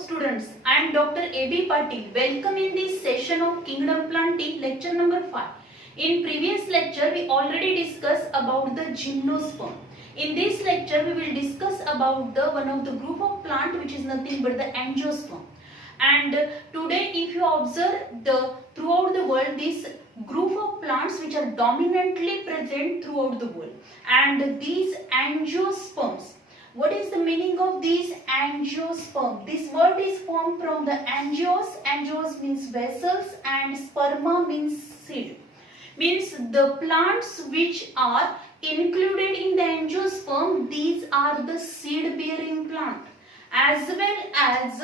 students, I am Dr. A.B. Patil. Welcome in this session of Kingdom Planting, lecture number 5. In previous lecture, we already discussed about the gymnosperm. In this lecture, we will discuss about the one of the group of plant which is nothing but the angiosperm. And today, if you observe throughout the world, this group of plants which are dominantly present throughout the world, and these angiosperms. What is the meaning of these angiosperm? This word is formed from the angios. Angios means vessels and sperma means seed. Means the plants which are included in the angiosperm, these are the seed bearing plant. As well as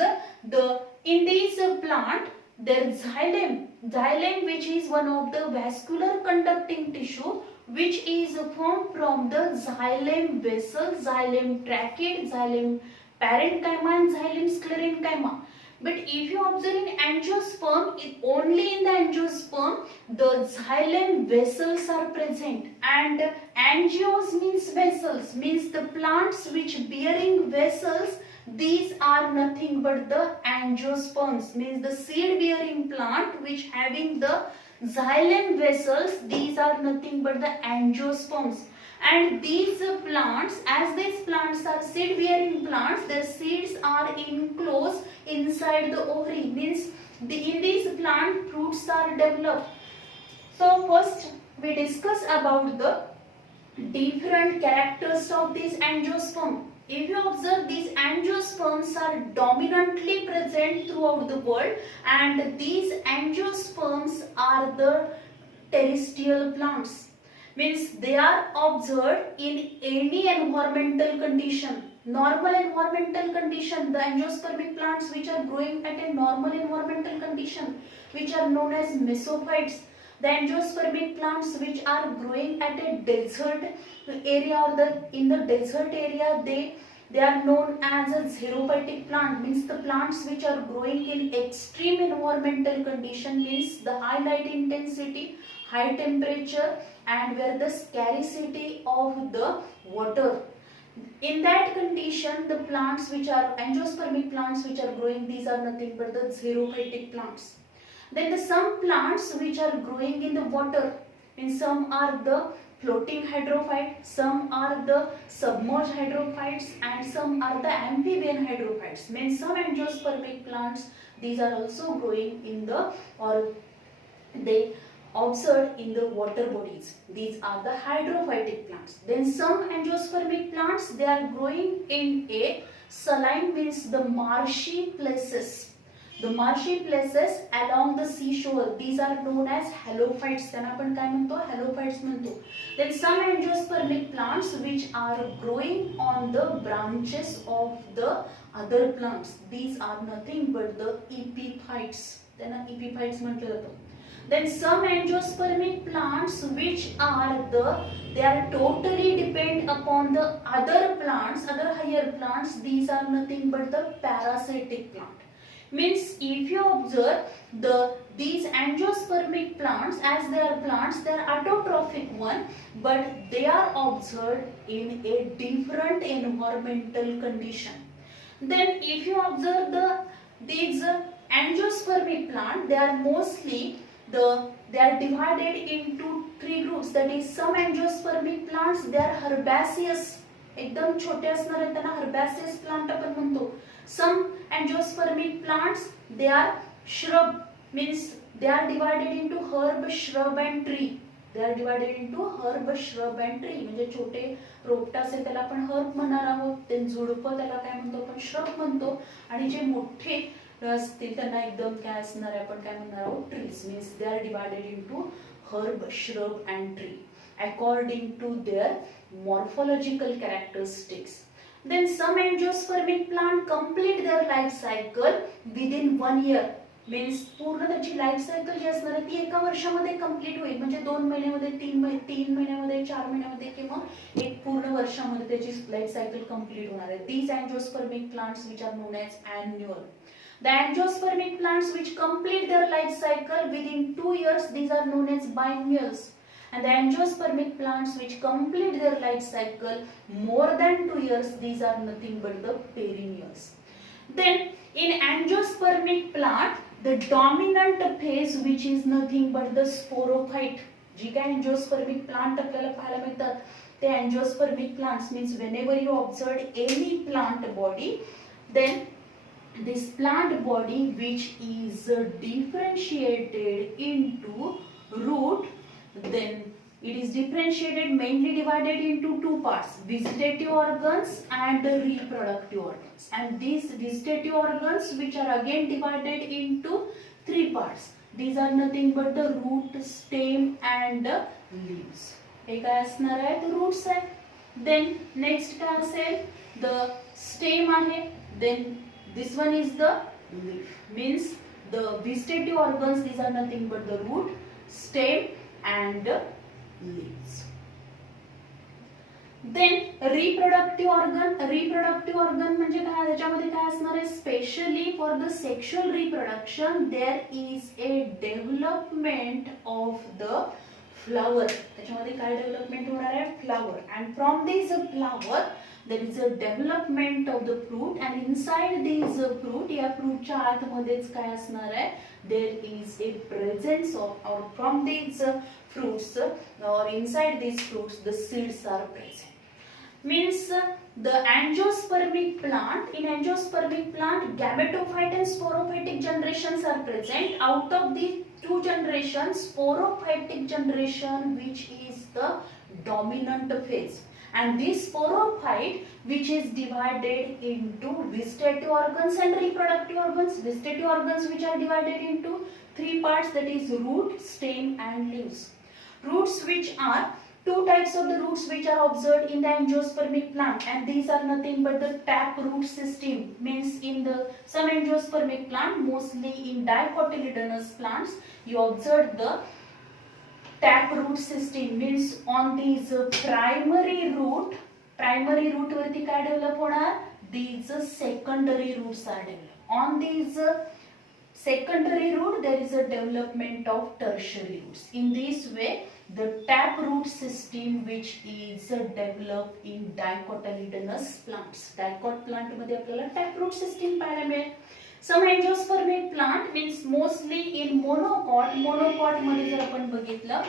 in this plant, their xylem which is one of the vascular conducting tissue which is formed from the xylem vessel, xylem trachea, xylem parenchyma and xylem sclerenchyma. But if you observe in angiosperm, only in the angiosperm the xylem vessels are present, and angios means vessels, means the plants which bearing vessels, these are nothing but the angiosperms, means the seed bearing plant which having the xylem vessels, these are nothing but the angiosperms. And these plants, as these plants are seed bearing plants, their seeds are enclosed inside the ovary, means in this plant fruits are developed. So first we discuss about the different characters of this angiosperm. If you observe, these angiosperms are dominantly present throughout the world, and these angiosperms are the terrestrial plants. Means they are observed in any environmental condition. Normal environmental condition, the angiospermic plants which are growing at a normal environmental condition, which are known as mesophytes. The angiospermic plants which are growing at a desert area or in the desert area, they are known as a xerophytic plant, means the plants which are growing in extreme environmental condition, means the high light intensity, high temperature, and where the scarcity of the water. In that condition, the plants which are angiospermic plants which are growing, these are nothing but the xerophytic plants. Then some plants which are growing in the water, and some are the floating hydrophytes, some are the submerged hydrophytes, and some are the amphibian hydrophytes. Means some angiospermic plants, these are also growing in the, or they observed in the water bodies. These are the hydrophytic plants. Then some angiospermic plants, they are growing in a saline, means the marshy places. The marshy places along the seashore, these are known as halophytes. त्यांना आपण काय म्हणतो? halophytes म्हणतो. Then some angiospermic plants which are growing on the branches of the other plants, these are nothing but the epiphytes. त्यांना epiphytes म्हटलं जातं. Then some angiospermic plants which are they are totally depend upon the other plants, other higher plants, these are nothing but the parasitic plant. Means if you observe these angiospermic plants, as they are plants, they are autotrophic one, but they are observed in a different environmental condition. Then if you observe these angiospermic plant, they are mostly they are divided into three groups. That is, some angiospermic plants, they are herbaceous, एकदम छोटे असणारे त्यांना herbaceous plant आपण म्हणतो. Some angiospermic plants, they are shrub, means they are divided into herb, shrub and tree. They are divided into herb, shrub and tree. म्हणजे छोटे रोपटे असे त्याला आपण herb म्हणणार आहोत. ते झुडपं त्याला काय म्हणतो आपण? shrub म्हणतो. आणि जे मोठे असतील त्यांना एकदम काय असणार आहे आपण काय म्हणणार आहोत? trees. means they are divided into herb, shrub and tree according to their morphological characteristics. Then some angiospermic plant complete their life cycle within 1 year. Means पूर्ण त्याची लाईफ सायकल जी असणार आहे ती एका वर्षामध्ये कंप्लीट होईल. म्हणजे 2 महिन्यामध्ये, 3 महिन्यामध्ये, 4 महिन्यामध्ये किंवा एक पूर्ण वर्षामध्ये त्याची लाईफ सायकल कंप्लीट होणार आहे. These angiospermic plants which are known as annual. The angiospermic plants which complete their life cycle within 2 years, these are known as biennials. And the angiospermic plants which complete their life cycle more than 2 years, these are nothing but the perennials. Then In angiospermic plant, the dominant phase which is nothing but the sporophyte. जी काय angiospermic plant आपल्याला पाहायला मिळतात ते angiospermic plants means whenever you observe any plant body, then this plant body which is differentiated into root, then it is differentiated mainly divided into two parts, vegetative organs and reproductive organs, and these vegetative organs which are again divided into three parts. These are nothing but the root, stem and leaves. हे काय असणार आहे तर roots आहे. Then next काय असेल the stem आहे. Then this one is the leaf, means the vegetative organs, these are nothing but the root, stem and leaves. Then reproductive organ म्हणजे काय त्याच्यामध्ये काय असणार आहे specially for the sexual reproduction there is a development of the flower. त्याच्यामध्ये काय development होणार आहे flower, and from this flower there is a development of the fruit, and inside these fruit, या फ्रूटच्या आतमध्येच काय असणार आहे there is a presence of, or from these fruits or inside these fruits the seeds are present. Means the angiospermic plant, in angiospermic plant gametophyte and sporophytic generations are present. Out of the two generations, sporophytic generation which is the dominant phase, and this sporophyte which is divided into vegetative organs and reproductive organs. Vegetative organs which are divided into three parts, that is root, stem and leaves. Roots, which are two types of the roots which are observed in the angiospermic plant, and these are nothing but the tap root system. Means in the some angiospermic plant, mostly in dicotyledonous plants, you observe the tap root system. Means on these primary root वरती काय develop होणार, these secondary roots are developed. On these secondary root there is a development of tertiary roots. In this way the tap root system which is developed in dicotyledonous plants. Dicot plant मध्ये आपल्याला tap root system पाहायला मिळेल. Some angiospermic plant means mostly in monocot मध्ये जर आपण बघितलं,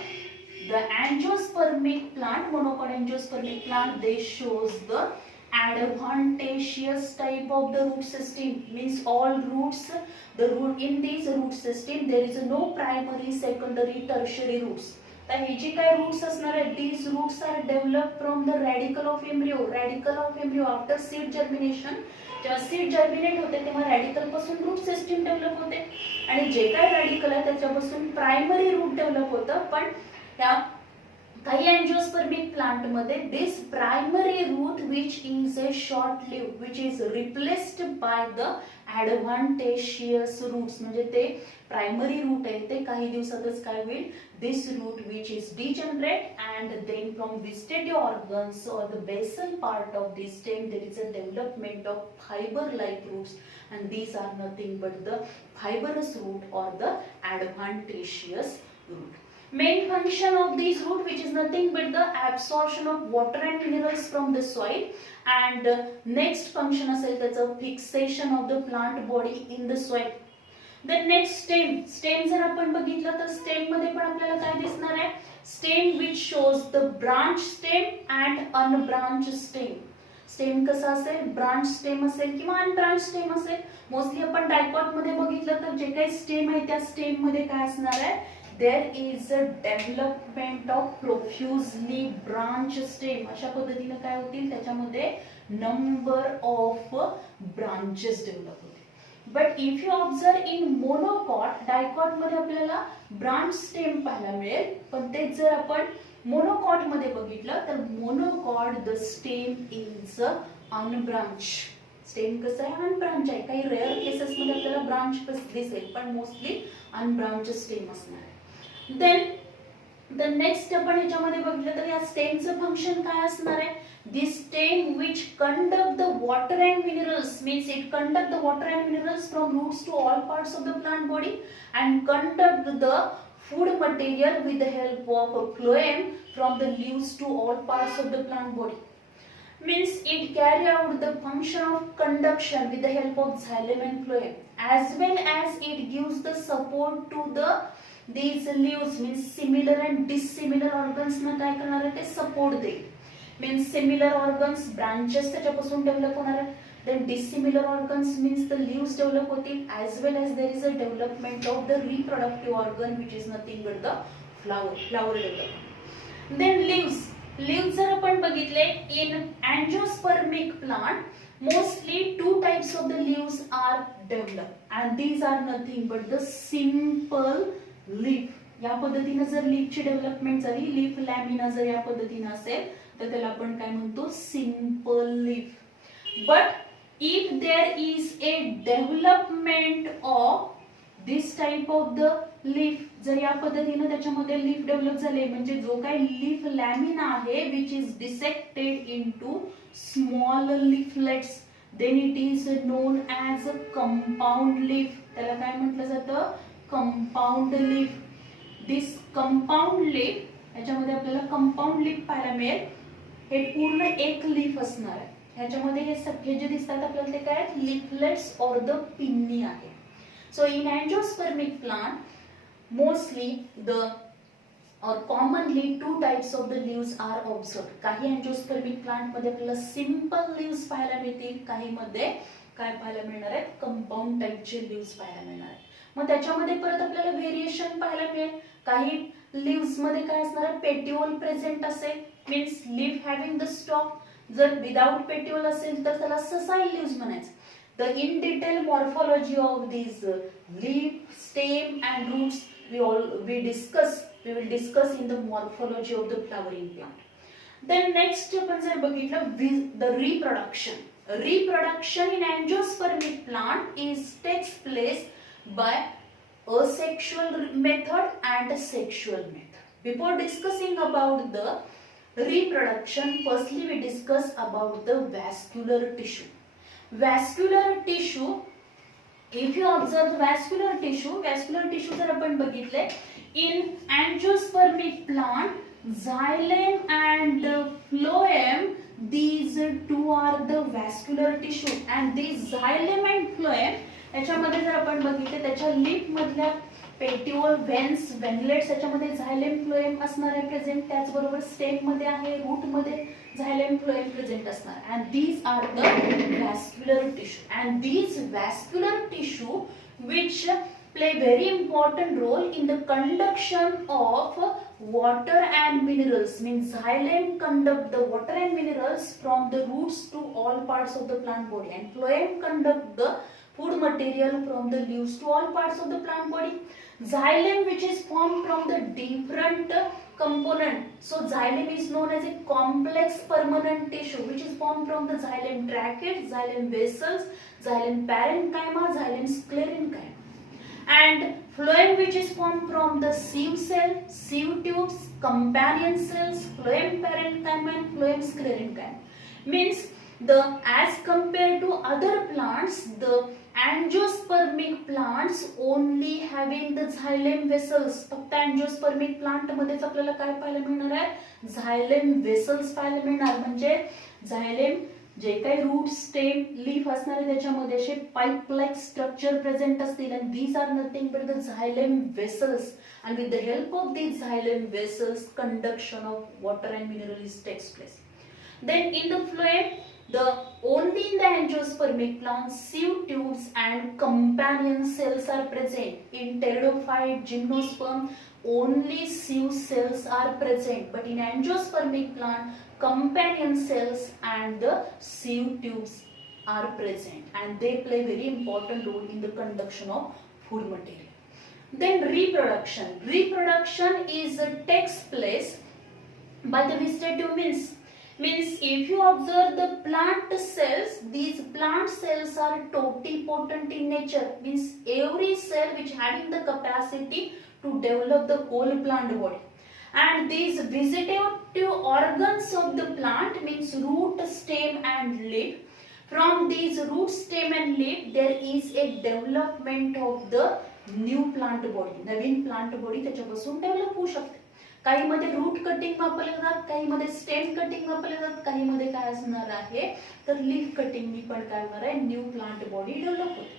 the angiospermic plant, monocot angiospermic plant, they shows the adventitious type of the root system. Means all roots, the root in this root system there is no primary, secondary, tertiary roots. तर हे जे काही roots असणार आहेत, these roots are developed from the radicle of embryo. Radicle of embryo after seed germination, जेव्हा seed germinate होते तेव्हा radical पासून root system develop होते, आणि जे काही रॅडिकल आहे त्याच्यापासून प्रायमरी रूट डेव्हलप होतं. पण त्या काही अँजिओस्पर्मिक प्लांट मध्ये this primary root which is a short live which is replaced by the adventitious roots. म्हणजे ते प्रायमरी रूट आहे ते काही दिवसातच काय होईल, this root which is degenerate, and then from vegetative organs or the basal part of the stem there is a development of fiber like roots, and these are nothing but the fibrous root or the adventitious root. Main function of this root which is nothing but the absorption of water and minerals from the soil, and next function असेल त्याचं fixation of the plant body in the soil. The next stem जर आपण बघितलं तर stem मध्ये पण आपल्याला काय दिसणार आहे, stem which shows the branch stem and unbranched stem. Stem कसा असेल, ब्रांच स्टेम असेल किंवा अनब्रांच स्टेम असेल. मोस्टली आपण डायकॉट मध्ये बघितलं तर जे काही स्टेम आहे त्या स्टेम मध्ये काय असणार आहे, there is a development of profusely branched stem. अशा पद्धतीने काय होतील त्याच्यामध्ये number of branches develop होतील. But if you observe in monocot, dicot मध्ये आपल्याला branch stem पाहायला मिळेल, पण तेच जर आपण मोनोकॉट मध्ये बघितलं तर monocot the stem is unbranch. Stem कसं आहे, अनब्रांच आहे. काही रेअर केसेस मध्ये आपल्याला ब्रांच दिसेल, पण मोस्टली अनब्रांच स्टेम असणार आहे. देन द नेक्स्ट आपण ह्याच्यामध्ये बघितलं तर या स्टेमचं फंक्शन काय असणार आहे, this stem which conduct the water and minerals, means it conduct the water and minerals from roots to all parts of the plant body and conduct the food material with the help of a phloem from the leaves to all parts of the plant body. means it carry out the function of conduction with the help of xylem and phloem, as well as it gives the support to these leaves, means similar and dissimilar organs ना काय करणार आहे ते support देईल. means similar organs branches त्याच्यापासून develop होणार आहेत. then dissimilar organs means the leaves develop होतील, as well as there is a development of the reproductive organ which is nothing but the flower development. then leaves जर आपण बघितले in angiospermic plant mostly two types of the leaves are developed and these are nothing but the simple leaf. या पद्धतीने जर लीफची development झाली, leaf lamina जर या पद्धतीने असेल तर त्याला आपण काय म्हणतो, simple leaf. But if there is a development of this type of the leaf, जर या पद्धतीने त्याच्यामध्ये लीफ डेव्हलप झाले म्हणजे जो काही लीफ लॅमिना आहे which is dissected into small leaflets, then it is known as a compound leaf. त्याला काय म्हटलं जातं, compound leaf. This compound leaf, याच्यामध्ये आपल्याला कंपाऊंड लीफ पाहायला मिळेल. हे पूर्ण एक लीफ असणार आहे. ह्याच्यामध्ये हे जे दिसतात आपल्याला ते काय, लीफलेट्स और द पिन्नी आहे. So in angiospermic plant mostly or commonly two types of the leaves are observed. काही एंजियोस्पर्मिक प्लांट मध्ये आपल्याला सिंपल लीव्स पाहायला मिळतील, काही मध्ये काय पाहायला मिळणार आहेत, कंपाऊंड टाइपचे लीव्स पाहायला मिळणार आहेत. मग त्याच्यामध्ये परत आपल्याला व्हेरिएशन पाहायला मिळेल. काही लीव्स मध्ये काय असणार आहे, पेटिओल प्रेझेंट असेल, means leaf having the stock. जर विदाउट पेटिओल असेल तर त्याला ससाईल लीव्स म्हणायचं. The in detail morphology of these leaf, stem and roots we will discuss in the morphology of the flowering plant. Then next आपण जर बघितलं the reproduction in angiospermic plant takes place by asexual method and sexual method. Before discussing about the reproduction, firstly we discuss about the vascular tissue. Vascular tissue, if you observe vascular tissue जर आपण बघितले in angiospermic plant, xylem and phloem, these two are the vascular tissue and these xylem and phloem याच्यामध्ये जर आपण बघितले त्याच्या leaf मधल्या petiole, व्हेन्स, व्हेनलेट्स याच्यामध्ये झायलेम फ्लोएम असणार आहे प्रेझेंट. त्याचबरोबर स्टेम मध्ये आहे, रूट मध्ये झायलेम फ्लोएम प्रेझेंट असणार. And these are the vascular tissue and these vascular tissue which play very important role in the conduction of water and minerals. Means xylem conduct the water and minerals from the roots to all parts of the plant body and phloem conduct the food material from the leaves to all parts of the plant body. Xylem, which is formed from the different component. So xylem is known as a complex permanent tissue which is formed from the xylem tracheids, xylem vessels, xylem parenchyma, xylem sclerenchyma. And phloem, which is formed from the sieve cell, sieve tubes, companion cells, phloem parenchyma and phloem sclerenchyma. Means as compared to other plants, the angiospermic plants only having the xylem vessels. फक्त angiospermic plant मध्येच आपल्याला काय पाहायला मिळणार आहे, xylem vessels पाहायला मिळणार. म्हणजे xylem जे काही रूट, स्टेम, लीफ असणार आहे त्याच्यामध्ये असे पाईप लाईक स्ट्रक्चर प्रेझेंट असतील and these are nothing but the xylem vessels and with the help of these xylem vessels conduction of water and minerals takes place. Then in the phloem, only in the angiospermic plant sieve tubes and companion cells are present. In pteridophyte, gymnosperm, only sieve cells are present, but in angiospermic plant companion cells and the sieve tubes are present and they play very important role in the conduction of food material. Then reproduction takes place by the vegetative means if you observe the plant cells, these plant cells are totipotent in nature, means every cell which having the capacity to develop the whole plant body. And these vegetative organs of the plant means root, stem and leaf. From these root, stem and leaf there is a development of the new plant body. Naveen plant body त्याच्यापासून develop होऊ शकते. काही मध्ये root cutting वापरले जातात, काही मध्ये stem cutting वापरले जातात, काही मध्ये काय असणार आहे तर लीफ कटिंगनी पण काय होणार आहे न्यू प्लांट बॉडी डेव्हलप होते.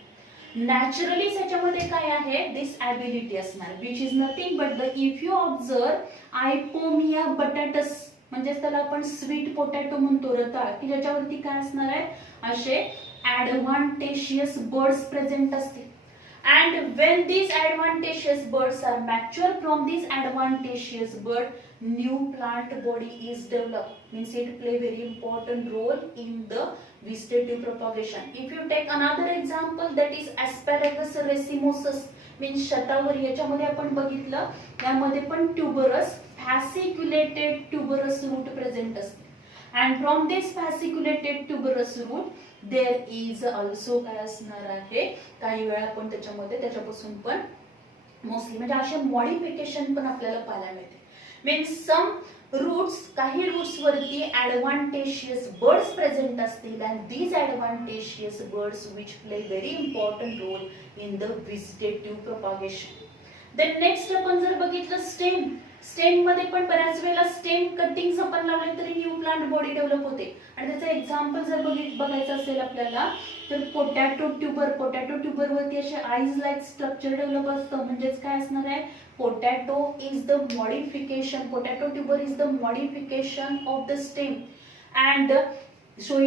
नॅचरली याच्यामध्ये काय आहे दिस ॲबिलिटी असणार which is nothing but the if you observe Ipomoea batatas म्हणजे त्याला आपण स्वीट पोटॅटो म्हणतो रताळ की ज्याच्यावरती काय असणार आहे असे ऍडव्हान्टेशियस बर्ड्स प्रेझेंट असतील. And when these advantageous birds are mature, from these advantageous bird, new plant body is developed. Means it play very important role in the vegetative propagation. If you take another example, that is asparagus racemosus. Means शतावरी याच्यामध्ये आपण बघितलं यामध्ये पण ट्युबरस fasciculated tuberous root present असते. And from this fasciculated tuberous root there is also काय असणार आहे काही वेळा आपण त्याच्यामध्ये त्याच्यापासून पण मोस्टली म्हणजे असे मॉडिफिकेशन पण आपल्याला पाहायला मिळते. मीन्स सम रूट्स काही रूट्स वरती ऍडव्हान्टेशियस बर्ड्स प्रेझेंट असतील and these adventitious buds which play very important role in the vegetative propagation. Then next आपण जर बघितलं स्टेम, स्टेम मध्ये पण बऱ्याच वेळेला स्टेम कटिंग्स आपण लावले तरी न्यू प्लांट बॉडी डेव्हलप होते. आणि त्याचं एक्झाम्पल जर बघायचं असेल आपल्याला तर पोटॅटो ट्यूबर वरती असे आईज लाईक स्ट्रक्चर डेव्हलप असतं. म्हणजेच काय असणार आहे potato is the modification, potato tuber is the modification of the stem and so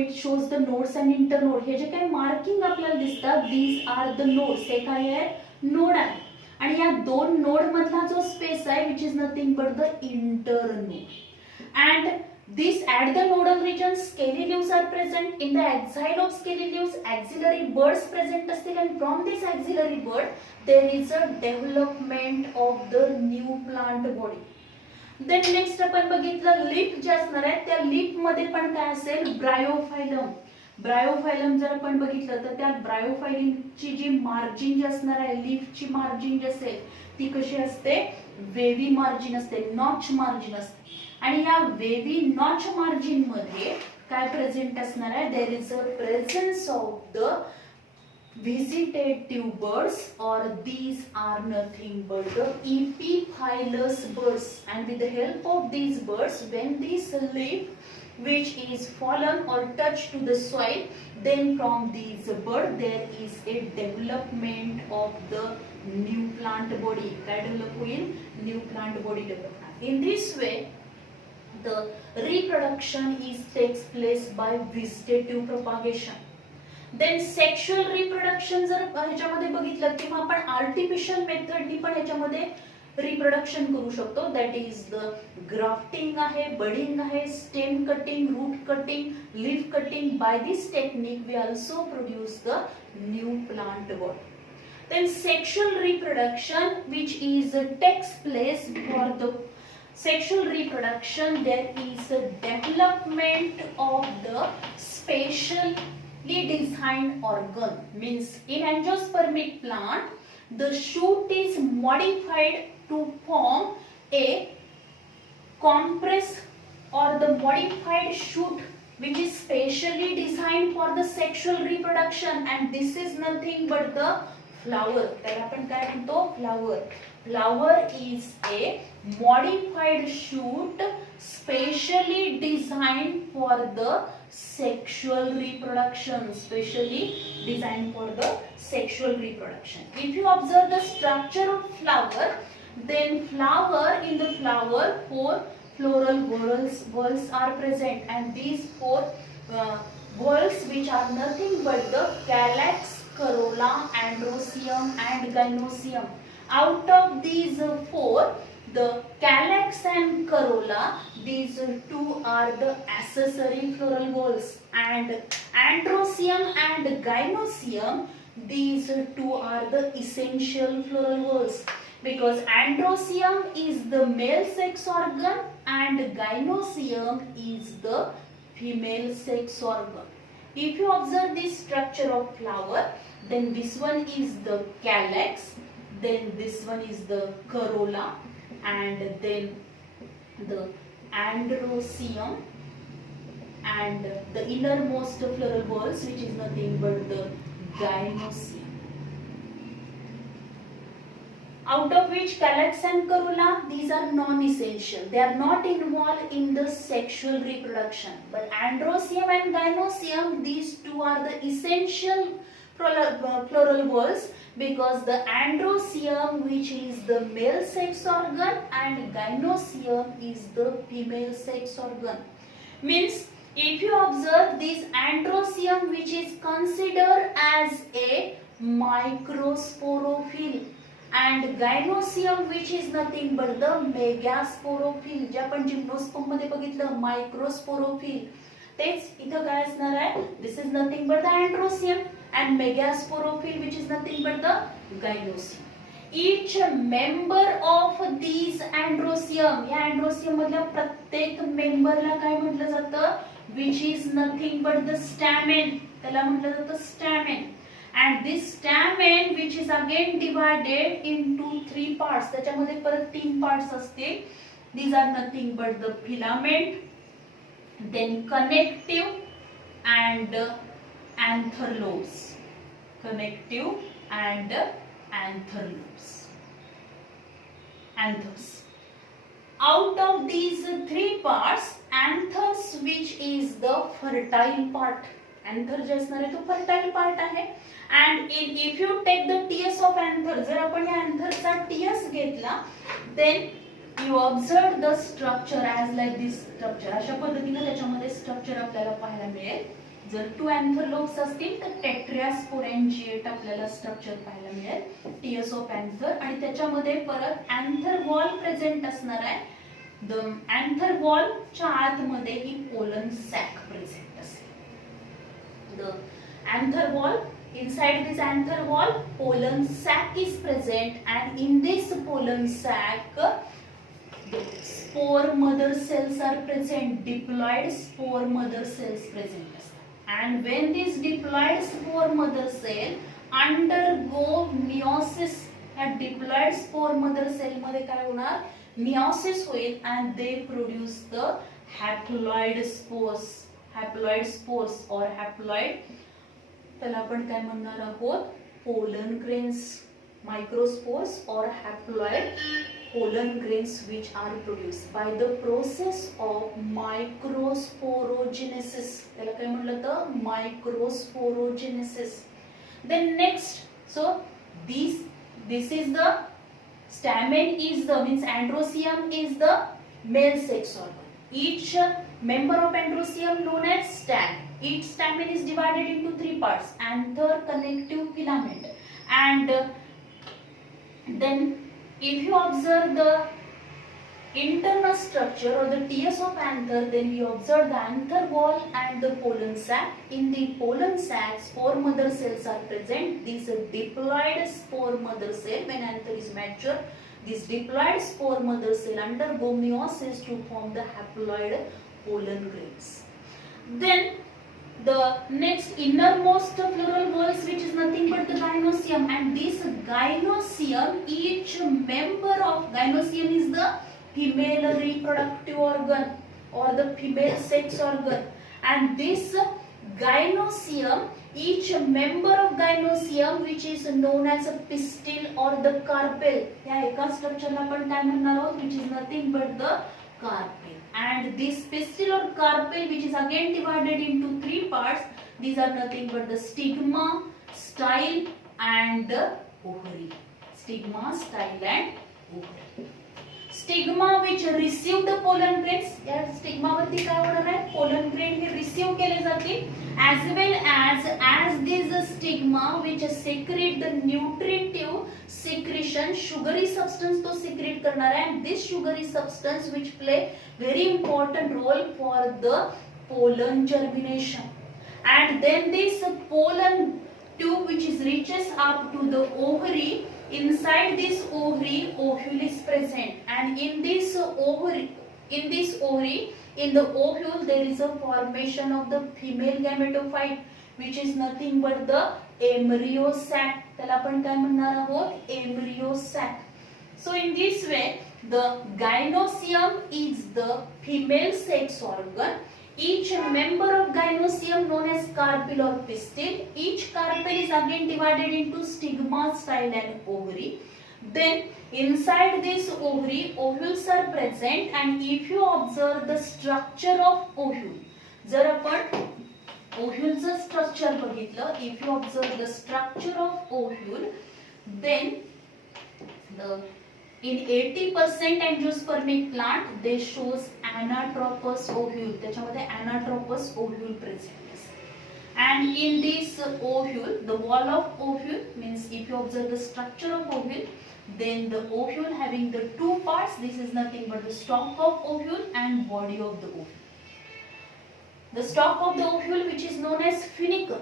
it shows the nodes and internode. हे जे काही मार्किंग आपल्याला दिसतात these are the nodes. हे काय आहे नोड आहे आणि या दोन नोड मधला जो स्पेस आहे which is nothing but the internode. And this at the nodal region scaly leaves are present. In the axil of scaly leaves axillary buds present असतील and from this axillary bud there is a development of the new plant body. Then next आपण बघितलं leaf जे असणार आहे त्या leaf मध्ये पण काय असेल ब्रायोफायलम. ब्रायोफायलम जर आपण बघितलं तर त्या ब्रायोफायलमची जी मार्जिन जी असणार आहे लीफची मार्जिन जी असेल ती कशी असते वेव्ही मार्जिन असते, नॉच मार्जिन असते. आणि या वेव्ही नॉच मार्जिन मध्ये काय प्रेझेंट असणार आहे there is a presence of the vegetative birds or these are nothing but the epiphyllous birds. And with the help of these birds when this leaf which is fallen or touched to the soil then from these bird there is a development of the new plant body. काय develop होईल new plant body develop. In this way the reproduction is takes place by vegetative propagation. Then sexual reproduction जर ह्याच्यामध्ये बघितलं किंवा आपण artificial मेथडनी पण ह्याच्यामध्ये reproduction करू शकतो. दॅट इज द ग्राफ्टिंग आहे, बडिंग आहे, stem cutting, root cutting, leaf cutting. By this technique we also produce the new plant body. Then sexual reproduction which is takes place for the sexual reproduction there is a development of the specially designed organ. Means in angiospermic plant the shoot is modified to form a compress or the modified shoot which is specially designed for the sexual reproduction and this is nothing but the flower. त्याला आपण काय म्हणतो flower. Flower is a modified shoot specially designed for the sexual reproduction. Specially designed for the sexual reproduction. If you observe the structure of flower, then flower in the flower 4 floral whorls are present and these 4 whorls which are nothing but the calyx, corolla, androcium and gynocium. Out of these 4, the calyx and corolla, these 2 are the accessory floral whorls and androcium and gynocium, these 2 are the essential floral whorls because androcium is the male sex organ and gynocium is the female sex organ. If you observe this structure of flower, then this one is the calyx, then this one is the corolla and then the androcium and the innermost floral whorls which is nothing but the gynocium. out of which calyx and corolla, these are non-essential. They are not involved in the sexual reproduction. But androecium and gynoecium, these two are the essential plural whorls, because the androecium, which is the male sex organ, and gynoecium is the female sex organ. Means if you observe this androecium, which is considered as a microsporophile, and gynoecium, which is nothing but the megasporophile, जे आपण gymnosperm मध्ये बघितलं मायक्रोस्पोरोफिल, तेच इथं काय असणार आहे. This is nothing but the androecium and megasporophile, which is nothing but the gynoecium. Each member of these androecium, या androecium मधल्या प्रत्येक मेंबरला काय म्हटलं जातं, which is nothing but the stamen, त्याला म्हटलं जातं stamen. And this stamen, which is again divided into 3 parts, त्याच्यामध्ये परत 3 parts असतील. These are nothing but the filament, then connective and anther lobes. Connective and anther lobes. Anthers. Out of these 3 parts, anthers, which is the fertile part. Anther जे असणार आहे तो fertile part आहे. And if you take the TS of anther, जर आपण या anther चा TS घेतला, then you observe the structure as like this structure. अशा पद्धतीने त्याच्यामध्ये स्ट्रक्चर आपल्याला पाहायला मिळेल. जर 2 anther lobes असतील तर टेट्रिया स्पोरेंजिएट आपल्याला स्ट्रक्चर पाहायला मिळेल, TS of anther. आणि त्याच्यामध्ये परत anther wall प्रेझेंट असणार आहे. द anther wall च्या आतमध्ये ही पोलन सॅक प्रेझेंट असेल. The anther wall, inside this anther wall, pollen sac is present, and in this pollen sac, the spore mother cells are present. Diploid spore mother cells present. And when this diploid spore mother cell undergo meiosis, at diploid spore mother cell मध्ये काय होणार, meiosis होईल, and they produce the haploid spores. Haploid spores or haploid, त्याला आपण काय म्हणणार आहोत, pollen grains, microspores or haploid pollen grains, which are produced by the process of microsporogenesis. त्याला काय म्हणलं तर microsporogenesis. Then next, so this is the stamen is the, means androecium is the male sex organ. Each member of androecium known as stamen. Each stamen is divided into 3 parts: anther, connective, filament. And then if you observe the internal structure or the TS of anther, then we observe the anther wall and the pollen sac. In the pollen sac, spore mother cells are present. This diploid spore mother cell, when anther is mature, this diploid spore mother cell undergo meiosis to form the haploid pollen grains. Then the next innermost plural whorls, which is nothing but the gynoecium, and this gynoecium, each member of gynoecium is the female reproductive organ or the female sex organ. And this gynoecium, each member of gynoecium, which is known as a pistil or the carpel, या एका स्ट्रक्चरला आपण काय म्हणणार आहोत, which is nothing but the carpel. And this pistil or carpel, which is again divided into 3 parts, these are nothing but the stigma, style and the ovary. Stigma, style and ovary. Stigma which receive the pollen grains, या stigma वरती काय होणार आहे, pollen grain हे receive केले जातील, as well as this stigma which secrete the nutritive secretion, sugary substance तो secrete करणार आहे, and this sugary substance which play very important role for the pollen germination. And then this pollen tube which is reaches up to the ovary. Inside this ovary, ovule is present, and in this ovary, in the ovule, there is a formation of the female gametophyte, which is nothing but the embryo sac. त्याला आपण काय म्हणणार आहोत, embryo sac. So in this way, the gynoecium is the female sex organ. Each member of gynoecium known as carpel or pistil. Each carpel is again divided into stigma, style and ovary. Then inside this ovary ovules are present, and if you observe the structure of ovule, जर आपण ओव्ह्यूलचं structure बघितलं, if you observe the structure of ovule, then in 80% angiospermic plant they shows anatropous ovule, त्याच्यामध्ये anatropous ovule present असते. And in this ovule, the wall of ovule, means if you observe the structure of ovule, then the ovule having the two parts, this is nothing but the stalk of ovule and body of the ovule. The stalk of the ovule, which is known as funicle,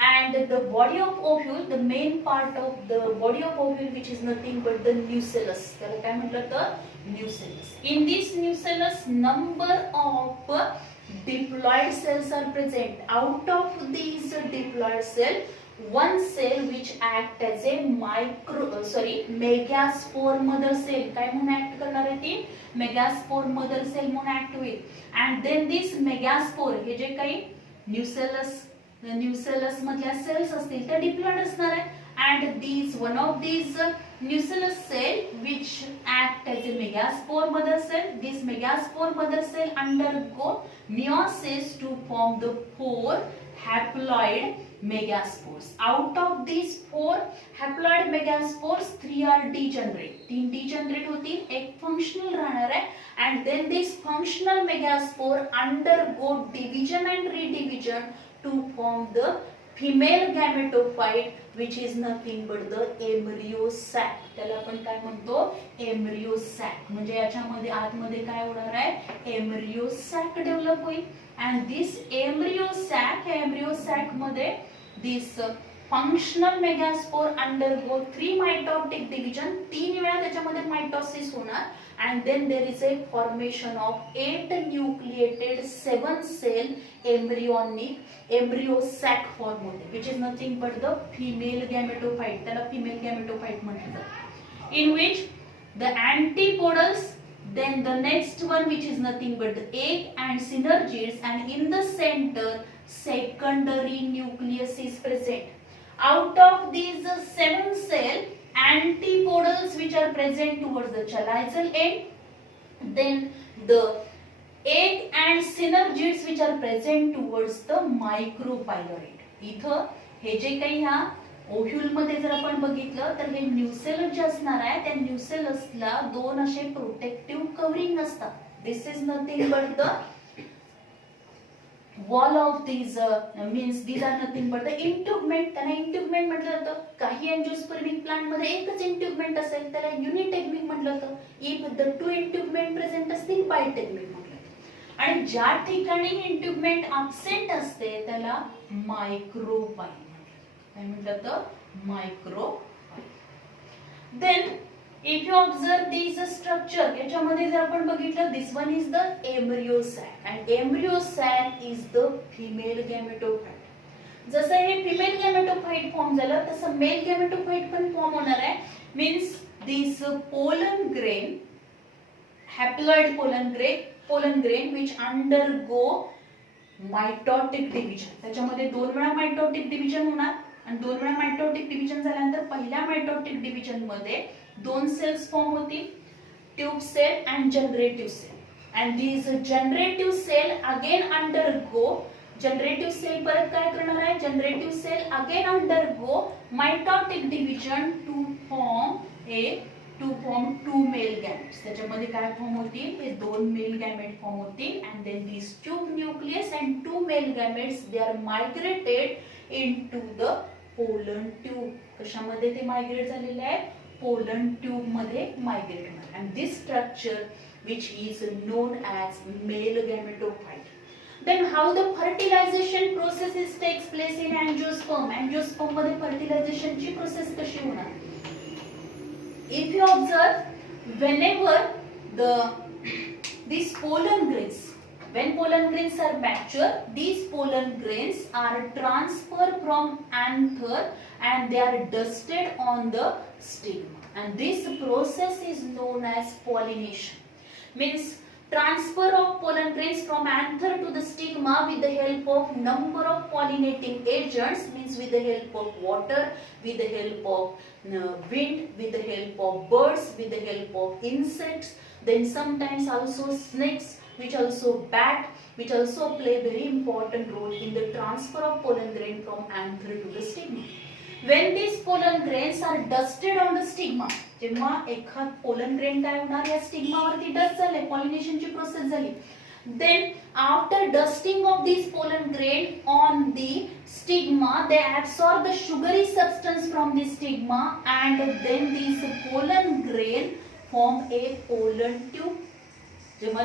and the body of ovule, the main part of the body of ovule, which is nothing but the nucellus. त्याला काय म्हटलं तर nucellus. In this nucellus, number of diploid cells are present. Out of these diploid cell, one cell which act as a megaspore mother cell. काय म्हणून act करणार आहे ती? Megaspore mother cell म्हणून ऍक्ट होईल. And then this megaspore, हे जे काही nucellus मधल्या सेल्स असतील त्या डिप्लॉइड असणार आहे. And these one of these nucellus cell which act as a megaspore mother cell, this megaspore mother cell undergo meiosis to form the 4 haploid megaspores. Out of these 4 haploid megaspores, 3 are degenerate. 3 degenerate होतील, एक functional राहणार आहे. And then this functional megaspore undergo division and redivision to form the female gametophyte, which is nothing but the embryo sac. त्याला आपण काय म्हणतो? embryo sac. म्हणजे याच्यामध्ये आतमध्ये काय होणार आहे? embryo sac डेव्हलप होईल. And this embryo sac मध्ये this functional megaspore undergo 3 mitotic division, 3 वेळा त्याच्यामध्ये मायटोसिस होणार. And then there is a formation of 8 nucleated 7 cell embryo sac form होते, which is nothing but the female gametophyte. त्याला female gametophyte म्हटलं जातं. In which the antipodals, then the next one which is nothing but the egg and synergids, and in the center secondary nucleus is present. Out of these 7 cell antipodals which are present towards the chaliceal end, then the egg and synergids which are present towards the micropyloid. इथं हे जे काही ह्या ovule मध्ये जर आपण बघितलं तर हे nucellus जे असणार आहे त्या न्यूसेलसला 2 असे प्रोटेक्टिव्ह कव्हरिंग असतात. This is nothing but the wall of these means these are nothing but the intubment. त्याला intubment म्हटलं जातं. काही angiospermic plant मध्ये एकच intubment असेल त्याला unitegmic म्हटलं जातं. if the 2 intubment present असतील bitegmic म्हटलं जातं. आणि ज्या ठिकाणी intubment absent असते त्याला micropyle म्हटलं जातं. काय म्हटलं जातं? micropyle. Then if you observe this structure, याच्यामध्ये जर आपण बघितलं, this one is the embryo sac, and embryo sac is the female gametophyte. जसं हे female gametophyte फॉर्म झालं तसं male gametophyte पण फॉर्म होणार आहे. means this pollen grain, haploid pollen grain which undergo mitotic division. त्याच्यामध्ये 2 वेळा mitotic division होणार, आणि 2 वेळा mitotic division झाल्यानंतर पहिल्या mitotic division मध्ये 2 cells फॉर्म होतील, tube cell and generative cell. And these generative cell again undergo, generative cell परत काय करणार आहे? generative cell again undergo mitotic division to form 2 male gametes. त्याच्यामध्ये काय फॉर्म होतील? हे 2 male gametes फॉर्म होतील. And then these tube nucleus and 2 male gametes, they are migrated into the pollen tube. कशामध्ये ते मायग्रेट झालेले आहेत? pollen tube मध्ये migrate होणार. And this structure which is known as male gametophyte. Then how the fertilization processes takes place in angiosperm? Angiosperm मध्ये fertilization ची process कशी होणार? If you observe, whenever these pollen grains, when pollen grains are mature, these pollen grains are transferred from anther and they are dusted on the stigma. And this process is known as pollination. Means transfer of pollen grains from anther to the stigma with the help of number of pollinating agents, means with the help of water, with the help of wind, with the help of birds, with the help of insects, then sometimes also snakes, which also bat, which also play very important role in the transfer of pollen grain from anther to the stigma. When these pollen grains are dusted on the stigma, जेव्हा एखाद pollen grain काय होणार या stigma वरती dust झाले, pollination ची process झाली, then after dusting of these pollen grain on the stigma, they absorb the sugary substance from the stigma and then these pollen grain form a pollen tube. जेव्हा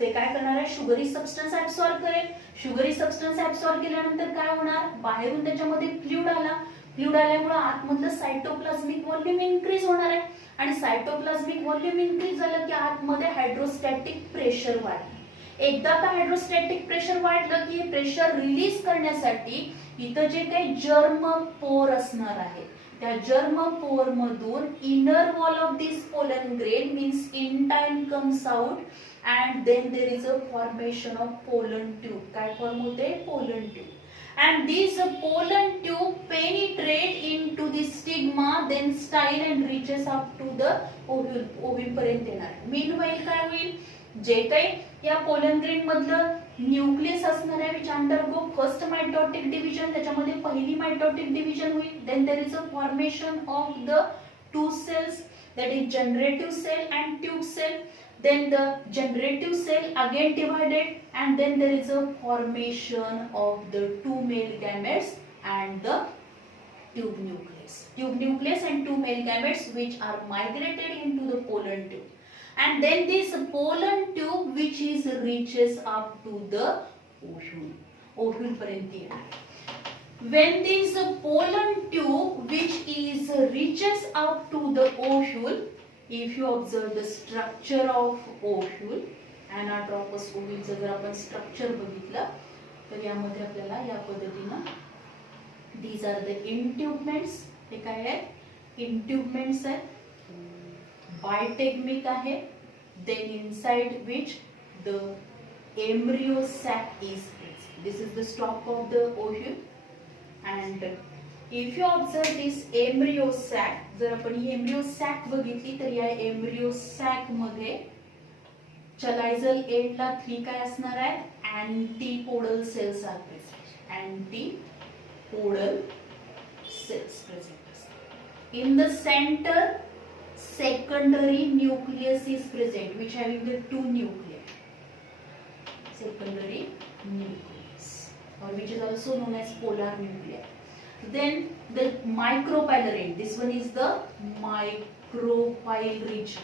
ते काय करणार आहे, sugary substance absorb करेल, sugary substance absorb केल्यानंतर काय होणार, बाहेरून त्याच्यामध्ये फ्लुइड आला, फ्लुइड आल्यामुळे आतमधलं सायटोप्लाझ्मिक व्हॉल्यूम इन्क्रीज होणार आहे आणि सायटोप्लाझ्मिक व्हॉल्यूम इन्क्रीज झालं की आतमध्ये हायड्रोस्टॅटिक प्रेशर वाढेल. एकदा का हायड्रोस्टॅटिक प्रेशर वाढलं की हे प्रेशर रिलीज करण्यासाठी इथं जे काही जर्म पोर असणार आहे त्या जर्म पोर मधून inner wall of this pollen grain means intine comes out and then there is a formation of pollen tube. काय फॉर्म होते, pollen tube. And these pollen tube penetrate into the stigma, then style and reaches up to the ovule. Ovule पर्यंत येणार. Meanwhile काय होईल, जे काही या pollen grain मधलं nucleus असणार आहे which undergo first mitotic division, त्याच्यामध्ये पहिली mitotic division होईल. Then there is a formation of the two cells, that is generative cell and tube cell. Then the generative cell again divided and then there is a formation of the two male gametes and the tube nucleus. Tube nucleus and two male gametes which are migrated into the pollen tube. And then this pollen tube which is reaches up to the ovule. Ovule पर्यंत येणार. When this pollen tube which is reaches up to the ovule, if you observe the structure of ovule, anatropous ovule चं जर आपण structure बघितलं तर यामध्ये आपल्याला या पद्धतीने these are the intubements. हे काय आहे, intubements आहे, bitegmic आहे, then inside which the embryo sac is placed. This is the stalk of the ovule and if you observe this embryo sac, जर आपण ही embryo sac बघितली तर या embryo sac मध्ये चलायझल एंडला 3 काय असणार आहे, antipodal cells are present. Antipodal cells present. In the center secondary nucleus is present which having the two nuclei. Secondary nucleus or which is also known as polar nuclei. Then the micropylar end, this one is the micropyle region.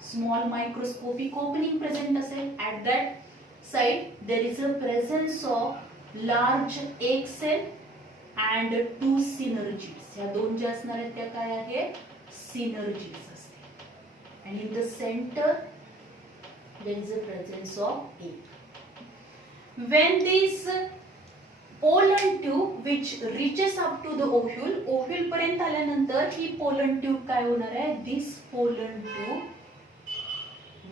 Small microscopic opening present असेल. At that side there is a presence of large egg cell and two synergies. या दोन ज्या असणार आहेत त्या काय आहे, synergies असते. And in the center there is a presence of egg. When this pollen tube which reaches up to the ovule, ovule पर्यंत आल्यानंतर ही pollen tube काय होणार आहे, this pollen tube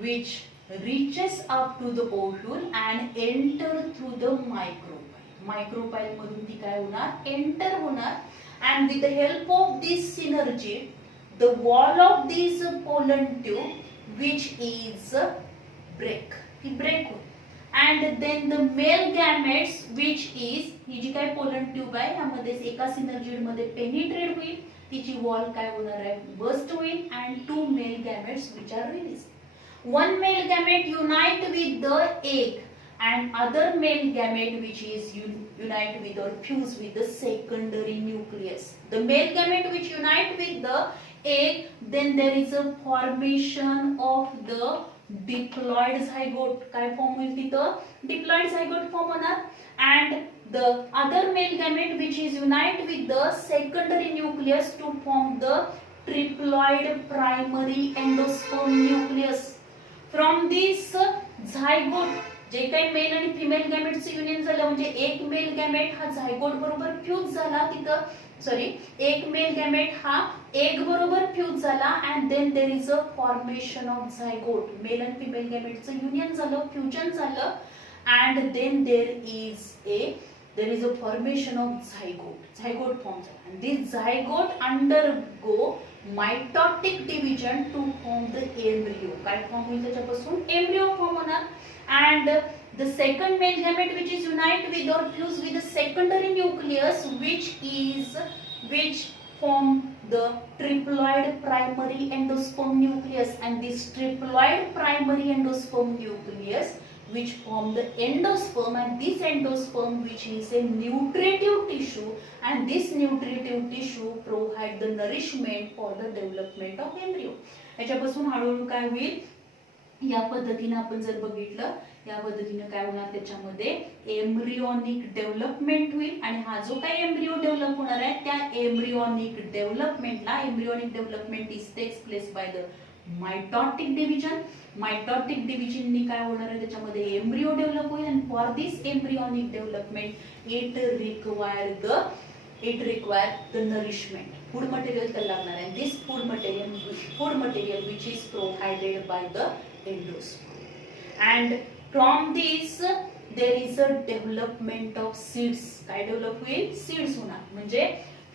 which reaches up to the ovule and enter through the micropyle. Micropyle मधून ती काय होणार, enter होणार and with the help of this synergy the wall of this pollen tube which is break, he break होईल. And then the male gametes which is ही जी काय pollen tube आहे यामध्ये एका synergid मध्ये penetrate होईल, तिची wall काय होणार आहे, burst होईल and two male gametes which are released. One male gamete unite with the egg and other male gamete which is unite with or fuse with the secondary nucleus. The male gamete which unite with the egg, then there is a formation of the diploid zygote. काय form होईल तिथं, diploid zygote form होणार and the other male gamete which is unite with the secondary nucleus to form the triploid primary endosperm nucleus. From this zygote जे काही mail आणि female गॅमेटचे union झालं म्हणजे एक male gamete हा zygote बरोबर fuse झाला, तिथं सॉरी एक मेल गॅमेट हा एग बरोबर फ्यूज झाला and then there is a formation of zygote. Male and female गॅमेटचं युनियन झालं, फ्युजन झालं and then there is a formation of zygote forms and this zygote undergo mitotic division to form the embryo. काय form होईल त्याच्यापासून embryo form होणार and the second male gamete which is unite with or fuse with the secondary nucleus which form the triploid primary endosperm nucleus and this triploid primary endosperm nucleus which form the endosperm and this endosperm which is a nutritive tissue and this nutritive tissue provide the nourishment for the development of embryo. याच्यापासून हळूहळू काय होईल, या पद्धतीने आपण जर बघितलं, या पद्धतीने काय होणार, त्याच्यामध्ये एम्ब्रियोनिक डेव्हलपमेंट होईल आणि हा जो काही एम्ब्रियो डेव्हलप होणार आहे त्या एम्ब्रियोनिक डेव्हलपमेंटला embryonic development is takes place by the mitotic division. Mitotic डिव्हिजननी काय होणार आहे, त्याच्यामध्ये एम्ब्रियो डेव्हलप होईल and for this embryonic development it require the nourishment, food material त्याला लागणार आहे. This food material which is provided by the endosperm and from this there is a development of seeds. काय develop होईल, seeds होणार. म्हणजे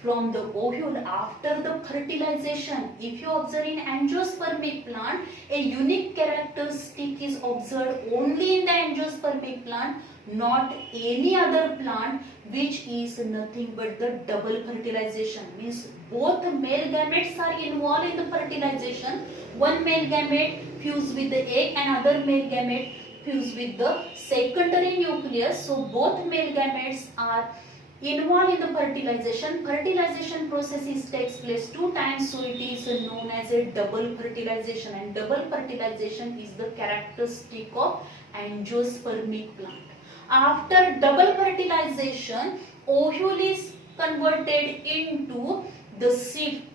from the ovule after the fertilization, if you observe in angiospermic plant, a unique characteristic is observed only in the angiospermic plant, not any other plant, which is nothing but the double fertilization. Means both male gametes are involved in the fertilization. One male gamete fuse with the egg and other male gamete fuse with the secondary nucleus. So both male gametes are involved in the fertilization. Fertilization process takes place 2 times, so it is known as a double fertilization and double fertilization is the characteristic of angiospermic plant. After double fertilization, ovule is converted into the seed.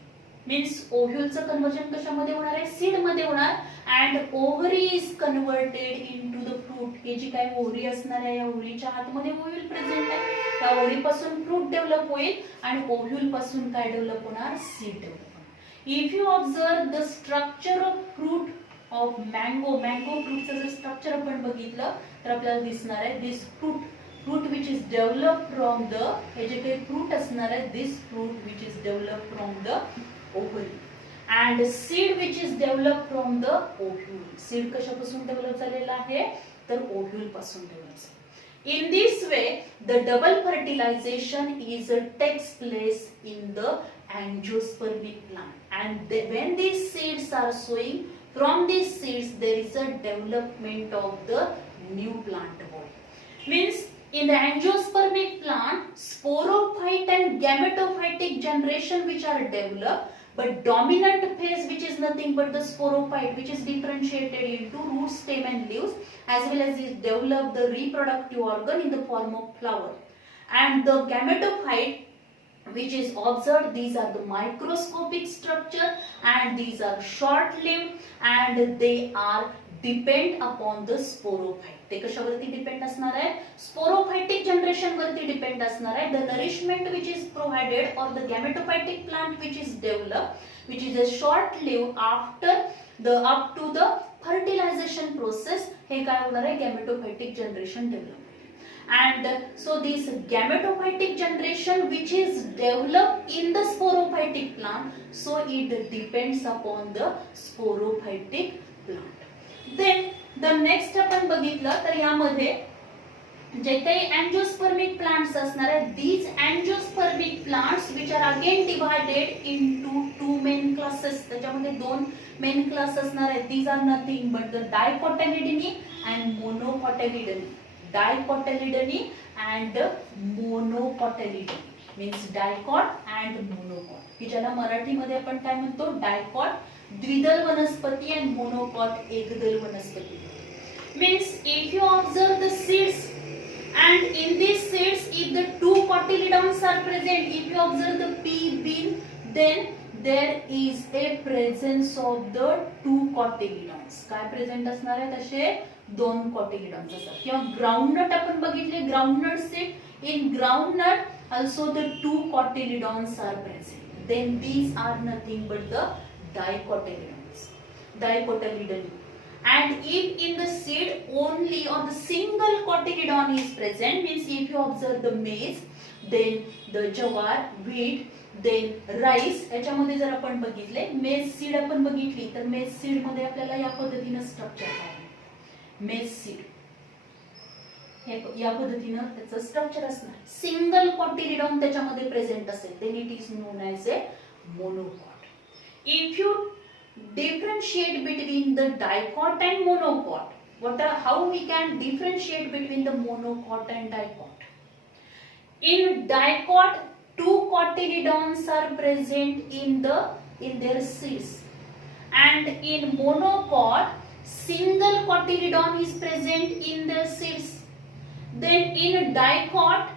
Means ओव्ह्यूलचं conversion कशामध्ये होणार आहे, seed मध्ये होणार and ovary is converted into the fruit. हे जी काही ovary असणार आहे या ओव्हरीच्या आतमध्ये ओव्ह्यूल प्रेझेंट आहे. त्या ओव्हरीपासून फ्रूट डेव्हलप होईल आणि ओव्ह्यूल पासून काय डेव्हलप होणार, सीड डेव्हलप होणार. If you observe the structure of fruit of mango फ्रूटचं जर स्ट्रक्चर आपण बघितलं तर आपल्याला दिसणार आहे this fruit which is developed from the, हे जे काही फ्रूट असणार आहे this fruit which is developed from the ovule and seed which is developed from the ovule. seed कशापासून डेव्हलप झालेला आहे तर ओव्ह्यूल पासून डेव्हलप झाले. In this way the double fertilization takes place in the angiospermic plant and when these seeds are sowing, from these seeds there is a development of the new plant body. Means in the angiospermic plant, sporophyte and gametophytic generation which are developed, but dominant phase which is nothing but the sporophyte which is differentiated into root, stem and leaves as well as it develop the reproductive organ in the form of flower. And the gametophyte which is observed, these are the microscopic structure and these are short-lived and they are depend upon the sporophyte. ते कशावरती depend असणार आहे, स्पोरोफायटिक generation वरती depend असणार आहे. The nourishment which is provided और the gametophytic plant which is develop which is a short live after the up to the fertilization process. हे काय होणार आहे, gametophytic generation develop. And so this gametophytic generation which is developed in the sporophytic plant, so it depends upon the sporophytic plant. Then the next आपण बघितलं तर यामध्ये जे काही अँजिओस्पर्मिक plants असणार आहेत, these angiospermic plants which are again divided into 2 main classes. त्याच्यामध्ये 2 main class असणार आहेत. these are nothing but the dicotyledone and monocotyledone. Dicotyledone and monocotyledone means dicot and monocot. की ज्याला मराठीमध्ये आपण काय म्हणतो, डायकॉट द्विदल वनस्पती and monocot एकदल वनस्पती. Means if you observe the seeds and in these seeds if the 2 cotyledons are present, if you observe the pea bean, then there is a presence of the 2 cotyledons. काय present असणार आहे, तसे 2 cotyledons असतात. किंवा groundnut आपण बघितले, groundnut seed. In groundnut also the two cotyledons are present, then these are nothing but the dicotyledons. And if in the seed only or the single cotyledon is present, means if you observe the maize, then the jawar, wheat, then rice, याच्यामध्ये जर आपण बघितले मेज seed आपण बघितली तर मेज seed मध्ये आपल्याला या पद्धतीने स्ट्रक्चर आहे. मेज सीड या पद्धतीने त्याचं स्ट्रक्चर असणार. सिंगल कॉटिलिडॉन त्याच्यामध्ये प्रेझेंट असेल then it is known as a monocot. If you differentiate between the dicot and monocot, how we can differentiate between the monocot and dicot? In dicot, two cotyledons are present in their seeds, and in monocot, single cotyledon is present in the seeds. Then in dicot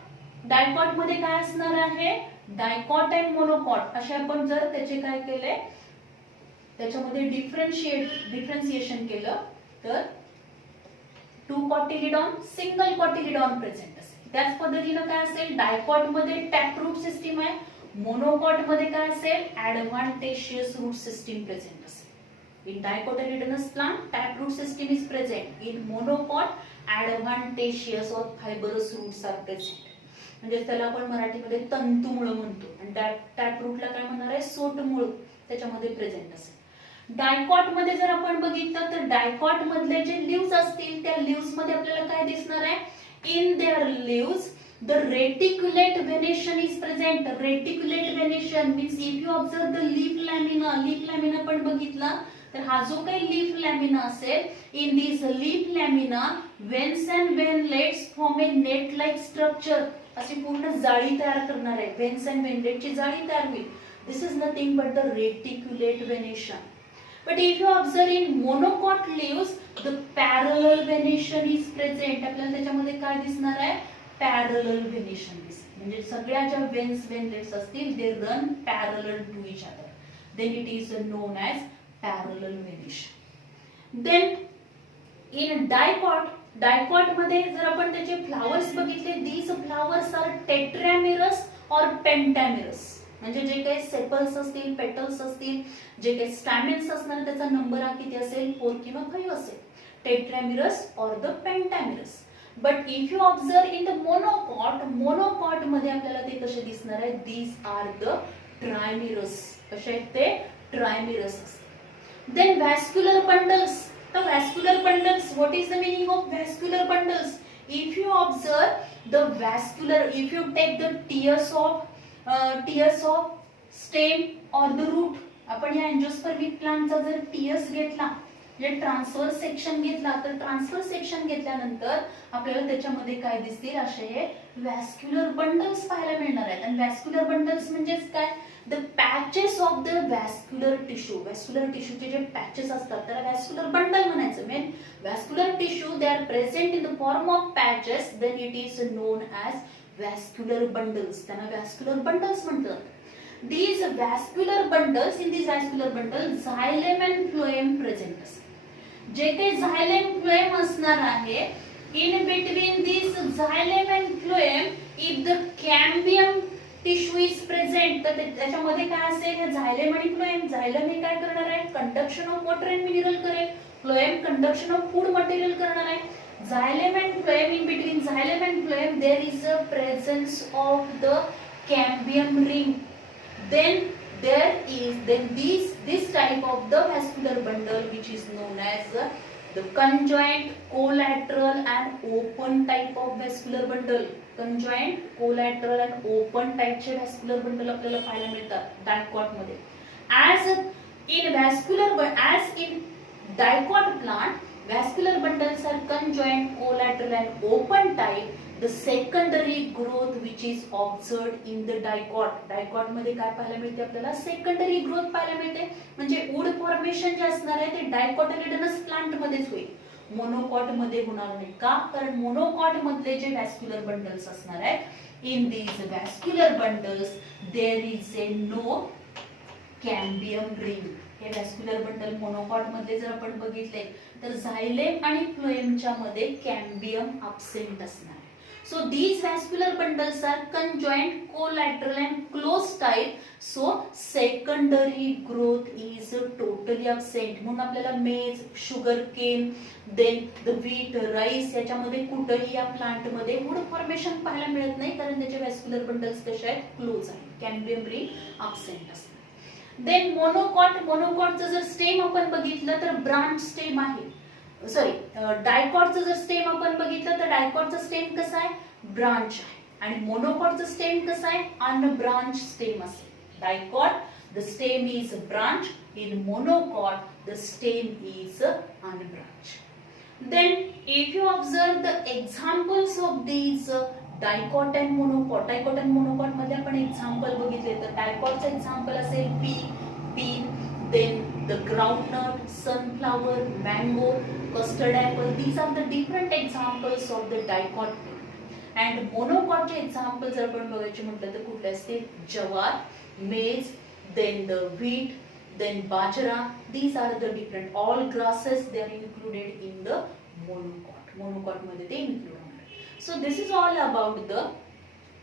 मध्ये काय असणार आहे, dicot and monocot असे आपण जर त्याचे काय केले, त्याच्यामध्ये डिफरन्शिएशन केलं तर two cotyledon, single cotyledon present असेल. त्याच पद्धतीने काय असेल, डायकॉट मध्ये टॅप रूट सिस्टीम आहे, मोनोकॉट मध्ये काय असेल, ऍडव्हान्टेशियस रूट सिस्टीम प्रेझेंट असेल. In dicotyledonous plant, taproot system is present. In monocot, adventitious or fibrous roots are present. म्हणजे त्याला आपण मराठीमध्ये तंतुमूळ म्हणतो, आणि टॅपरूटला काय म्हणणार आहे, सोटमूळ त्याच्यामध्ये प्रेझेंट असेल. डायकॉट मध्ये जर आपण बघितलं तर डायकॉट मधले जे लीव्स असतील त्या लीव्स मध्ये आपल्याला काय दिसणार आहे, in their leaves the reticulate venation is present. Reticulate venation means if you observe the leaf lamina पण बघितला तर हा जो काही लीफ लॅमिना असेल, in this leaf lamina veins and veinlets form A net like structure, अशी पूर्ण जाळी तयार करणार आहे. वेन्स अँड वेनलेटची जाळी तयार होईल. This is nothing but the reticulate venation. But if you observe in monocot leaves the parallel venation is present. आपल्याला त्याच्यामध्ये काय दिसणार आहे, पॅरलल वेनेशन दिसेल. म्हणजे सगळ्या ज्या वेन्स वेनलेट्स असतील they run parallel to each other, then it is known as parallel venation. Then in dicot मध्ये जर आपण त्याचे फ्लावर्स बघितले, these flowers are tetramerous or pentamerous. म्हणजे जे काही सेपल्स असतील, पेटल्स असतील, जे काही स्टॅमेन्स असणार त्याचा नंबर हा किती असेल, 4 किंवा 5 असेल, tetramerous or the pentamerous. But if you observe in the monocot मध्ये आपल्याला ते कसे दिसणार आहे, these are the trimerous. कसे आहेत ते, trimerous. Then vascular bundles. The vascular bundles, what is the meaning of vascular bundles? If you observe the vascular, if you take the tears of stem or the root, आपण या angiospermic प्लांटचा जर tears घेतला, जे transfer section घेतला, तर transfer section घेतल्यानंतर आपल्याला त्याच्यामध्ये काय दिसतील, असे व्हॅस्क्युलर बंडल्स पाहायला मिळणार आहेत. आणि व्हॅस्क्युलर बंडल्स म्हणजेच काय, the patches of the vascular tissue. Vascular टिश्यूचे जे पॅचेस असतात त्याला व्हॅस्क्युलर बंडल म्हणायचं. Main vascular tissue they are present in the form of patches, then it is known as vascular bundles. त्यांना व्हॅस्क्युलर बंडल्स म्हणतात. These vascular bundles, in these vascular bundles xylem and phloem present असतात. जे काही xylem phloem असणार आहे, in between this xylem and phloem if the cambium tissue is present, तर त्याच्यामध्ये काय असेल, हे xylem आणि phloem. xylem हे काय करणार आहे, conduction of water and mineral करेल, phloem conduction of food material करणार आहे. xylem and phloem, in between xylem and phloem there is a presence of the cambium ring. Then this type of the vascular bundle which is known as the conjoint, collateral and open type of vascular bundle. Conjoint, collateral and open type चे vascular bundle आपल्याला पाहायला मिळतात dicot मध्ये. As in dicot plant, vascular bundles are conjoint, collateral and open type. The secondary growth which is observed in the dicot. Dicot मध्ये काय पाहायला मिळते आपल्याला, सेकंडरी ग्रोथ पाहायला मिळते. म्हणजे वूड फॉर्मेशन जे असणार आहे ते डायकोटिलेडोनस प्लांट मध्येच होईल, मोनोकॉट मध्ये होणार नाही. का, कारण मोनोकॉट मधले जे व्हॅस्क्युलर बंडल्स असणार आहेत, in these vascular bundles there is a no cambium ring. हे व्हॅस्क्युलर बंडल मोनोकॉट मध्ये जर आपण बघितले तर झायलेम आणि फ्लोएमच्या मध्ये कॅम्बियम अब्सेंट असणार. So these vascular bundles are conjoined, collateral and close type. So secondary growth is totally absent. म्हणून आपल्याला maize, sugar cane, then the wheat, rice याच्यामध्ये कुठेही या प्लांट मध्ये वूड फॉर्मेशन पाहायला मिळत नाही, कारण त्याचे व्हॅस्क्युलर बंडल्स कसे आहेत, क्लोज आहेत, कॅम्बियमरी absent असतात. देन मोनोकॉट, मोनोकॉटचं जर स्टेम आपण बघितलं तर ब्रांच स्टेम आहे. सॉरी, डायकॉटचं जर स्टेम आपण बघितलं तर डायकॉटचं स्टेम कसं आहे, ब्रांच आहे, आणि मोनोकॉटचं स्टेम कसं आहे, अनब्रांच स्टेम असेल. Dicot the stem is a branch, in monocot the stem is unbranched. Then if you observe the examples of these dicot and monocot, dicot and monocot मध्ये आपण example बघितले तर डायकॉटचं example असेल pea, then the groundnut, sunflower, mango, custard apple. These are the different examples of the dicot plant. And monocot चे example जर आपण बघायचे म्हटलं तर कुठले असतील, ज्वार, मेज, then the wheat, then bajra. These are the different, all grasses, they are included in the monocot. Monocot मध्ये ते include होणार. So this is all about the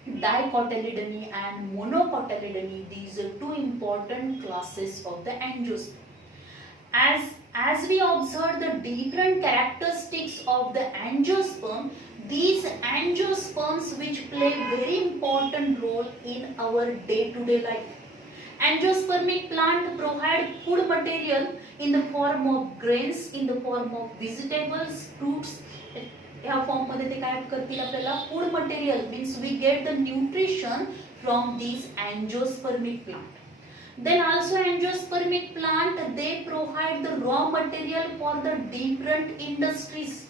dicotyledone and monocotyledone. These are two important classes of the angiosperm. As we observe the different characteristics of the angiosperm, these angiosperms which play very important role in our day-to-day life. Angiospermic plant provide food material in the form of grains, in the form of vegetables, fruits. या form मध्ये ते काय करतील, आपल्याला food material, means we get the nutrition from this angiospermic plant. Then also angiospermic plant, they provide the raw material for the different industries.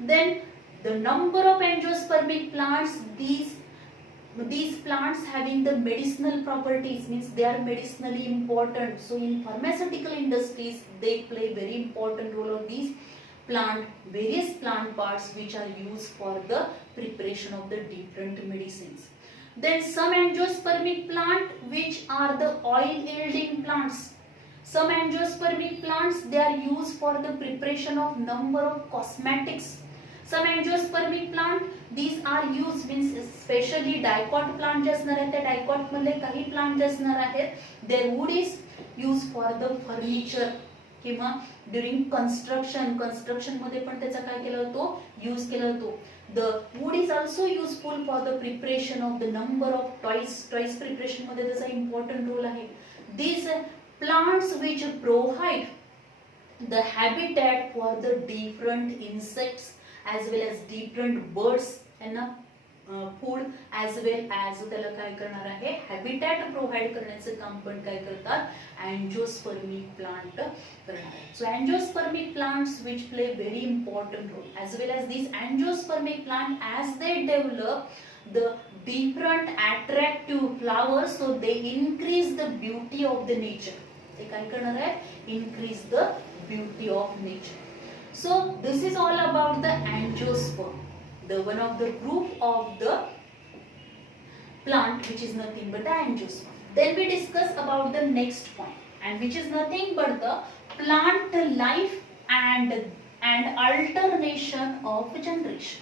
Then the number of angiospermic plants, these plants having the medicinal properties, means they are medicinally important. So in pharmaceutical industries they play very important role of these plant, various plant parts which are used for the preparation of the different medicines. Then some angiospermic plant which are the oil yielding plants. Some angiospermic plants, they are used for the preparation of number of cosmetics. Some angiospermic plant, these are used, means especially dicot plant जे असणार आहेत, त्या dicot मधले काही plant जे असणार आहेत, their wood is used for the furniture किंवा during construction मध्ये पण त्याचा काय केला होतो, यूज केला होतो. The wood is also useful for the preparation of the number of toys preparation मध्ये त्याचा important role आहे. These plants which provide the habitat for the different insects as well as different birds and food as well as त्याला काय करणार आहे, habitat provide करण्याचं काम पण काय करतात, angiospermic plant करणार आहे. So angiospermic plants which play very important role, as well as these angiospermic plant as they develop the different attractive flowers, so they increase the beauty of the nature. ते काय करणार आहे, increase the beauty of nature. So this is all about the angiosperm, the one of the group of the plant which is nothing but the angiosperm. Then we discuss about the next point, and which is nothing but the plant life and alternation of generation.